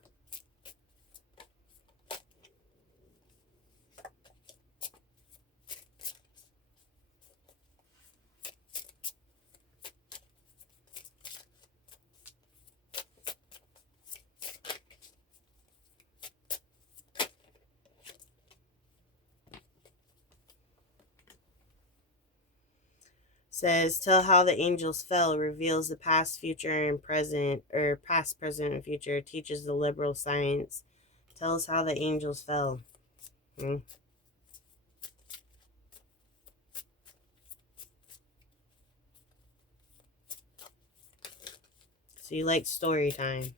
Says, tell how the angels fell, reveals the past, future, and present, or past, present, and future, teaches the liberal science. Tell us how the angels fell. So you like story time.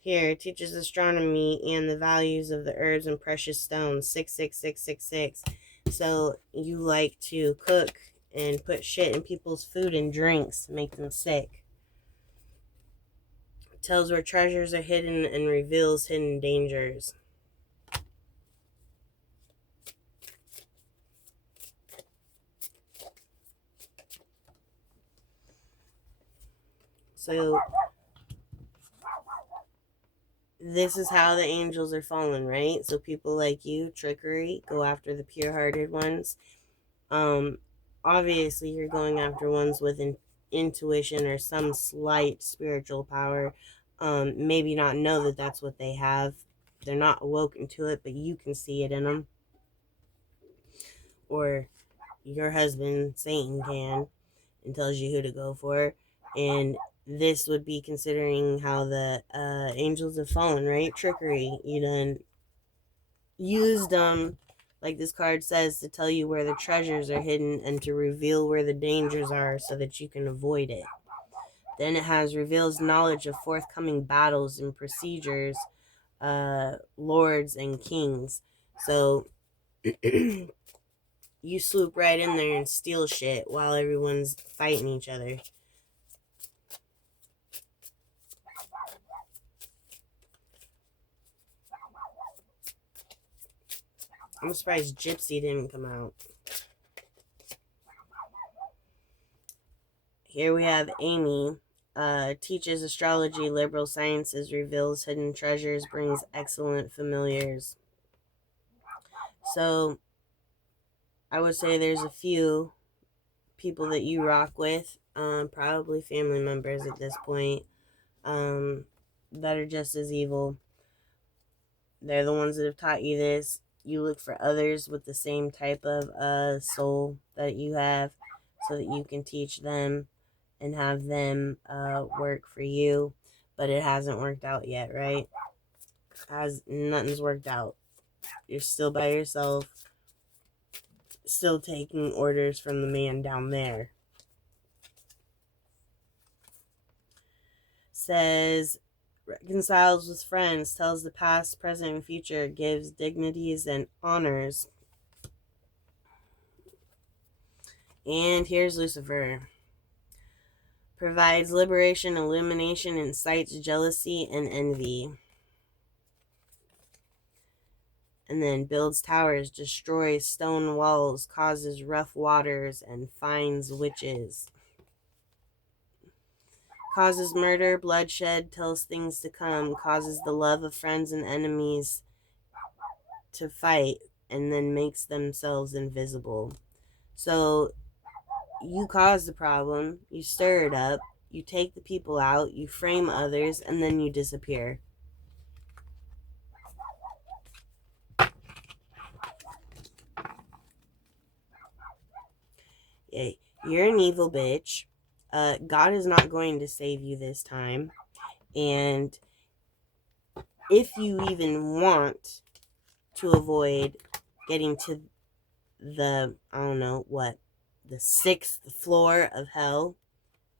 Here, it teaches astronomy and the values of the herbs and precious stones. 66666. So you like to cook and put shit in people's food and drinks to make them sick. It tells where treasures are hidden and reveals hidden dangers. So this is how the angels are fallen, right? So people like you, trickery, go after the pure-hearted ones. Obviously you're going after ones with intuition or some slight spiritual power. Maybe not know that that's what they have. They're not awoken to it, but you can see it in them. Or your husband, Satan, can, and tells you who to go for. And this would be considering how the angels have fallen, right? Trickery. You done used them, like this card says, to tell you where the treasures are hidden and to reveal where the dangers are so that you can avoid it. Then it has reveals knowledge of forthcoming battles and procedures, lords and kings. So you swoop right in there and steal shit while everyone's fighting each other. I'm surprised Gypsy didn't come out. Here we have Amy. Teaches astrology, liberal sciences, reveals hidden treasures, brings excellent familiars. So I would say there's a few people that you rock with, probably family members at this point, that are just as evil. They're the ones that have taught you this. You look for others with the same type of soul that you have so that you can teach them and have them work for you. But it hasn't worked out yet, right? Nothing's worked out. You're still by yourself, still taking orders from the man down there. Says, reconciles with friends, tells the past, present, and future, gives dignities and honors. And here's Lucifer. Provides liberation, illumination, incites jealousy and envy. And then builds towers, destroys stone walls, causes rough waters, and finds witches. Causes murder, bloodshed, tells things to come, causes the love of friends and enemies to fight, and then makes themselves invisible. So you cause the problem, you stir it up, you take the people out, you frame others, and then you disappear. Yeah, you're an evil bitch. God is not going to save you this time. And if you even want to avoid getting to the, I don't know, what, the 6th floor of hell,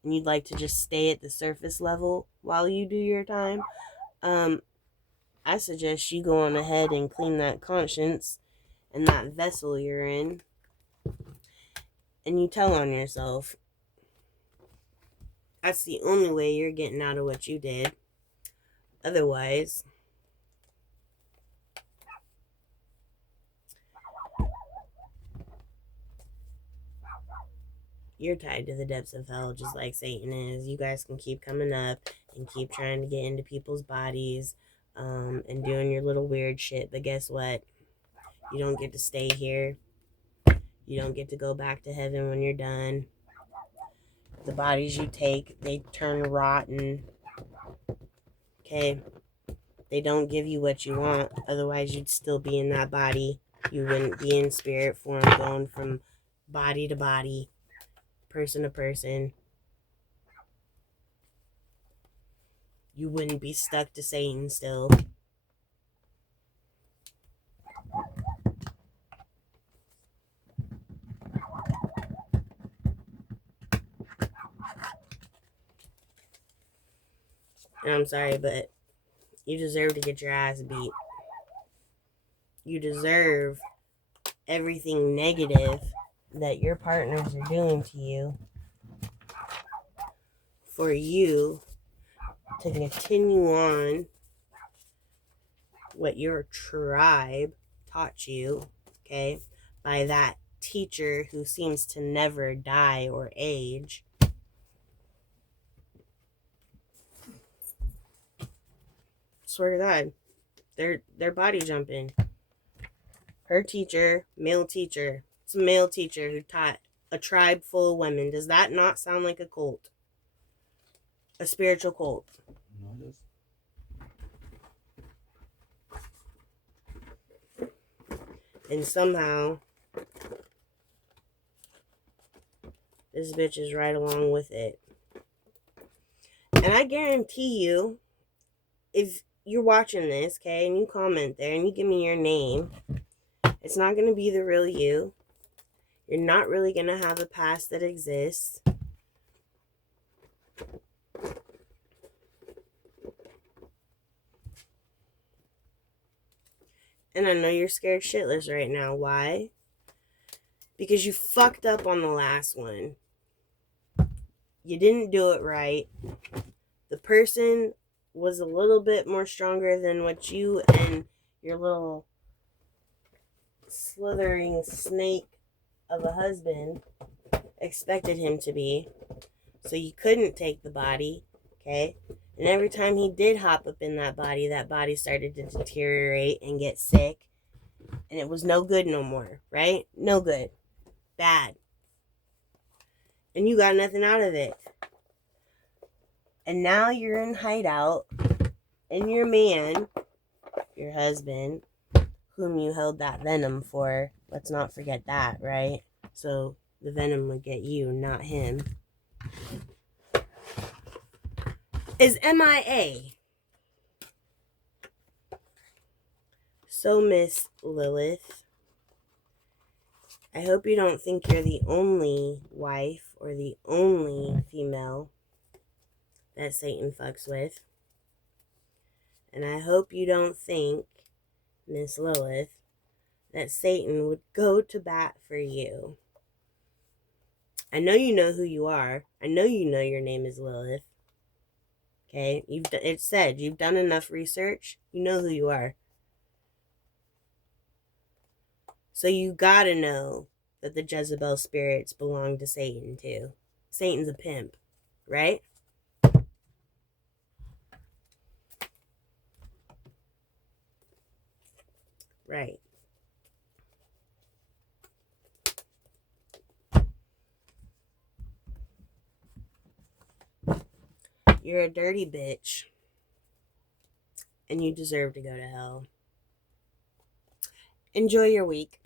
and you'd like to just stay at the surface level while you do your time, I suggest you go on ahead and clean that conscience and that vessel you're in, and you tell on yourself. That's the only way you're getting out of what you did. Otherwise, you're tied to the depths of hell just like Satan is. You guys can keep coming up and keep trying to get into people's bodies, and doing your little weird shit. But guess what? You don't get to stay here. You don't get to go back to heaven when you're done. The bodies you take, they turn rotten. Okay? They don't give you what you want. Otherwise, you'd still be in that body. You wouldn't be in spirit form going from body to body, person to person. You wouldn't be stuck to Satan still. And I'm sorry, but you deserve to get your ass beat. You deserve everything negative that your partners are doing to you for you to continue on what your tribe taught you, okay, by that teacher who seems to never die or age. Swear to God, they're body jumping. Her teacher, male teacher, it's a male teacher who taught a tribe full of women. Does that not sound like a cult? A spiritual cult? No, it does. And somehow this bitch is right along with it. And I guarantee you, if you're watching this, okay, and you comment there and you give me your name, it's not going to be the real you. You're not really going to have a past that exists. And I know you're scared shitless right now. Why? Because you fucked up on the last one. You didn't do it right. The person was a little bit more stronger than what you and your little slithering snake of a husband expected him to be. So you couldn't take the body, okay? And every time he did hop up in that body started to deteriorate and get sick. And it was no good no more, right? No good. Bad. And you got nothing out of it. And now you're in hideout, and your man, your husband, whom you held that venom for, let's not forget that, right? So the venom would get you, not him, is MIA. So, Miss Lilith, I hope you don't think you're the only wife or the only female that Satan fucks with. And I hope you don't think, Miss Lilith, that Satan would go to bat for you. I know you know who you are. I know you know your name is Lilith. Okay? It said you've done enough research. You know who you are. So you gotta know that the Jezebel spirits belong to Satan too. Satan's a pimp, right? Right. You're a dirty bitch. And you deserve to go to hell. Enjoy your week.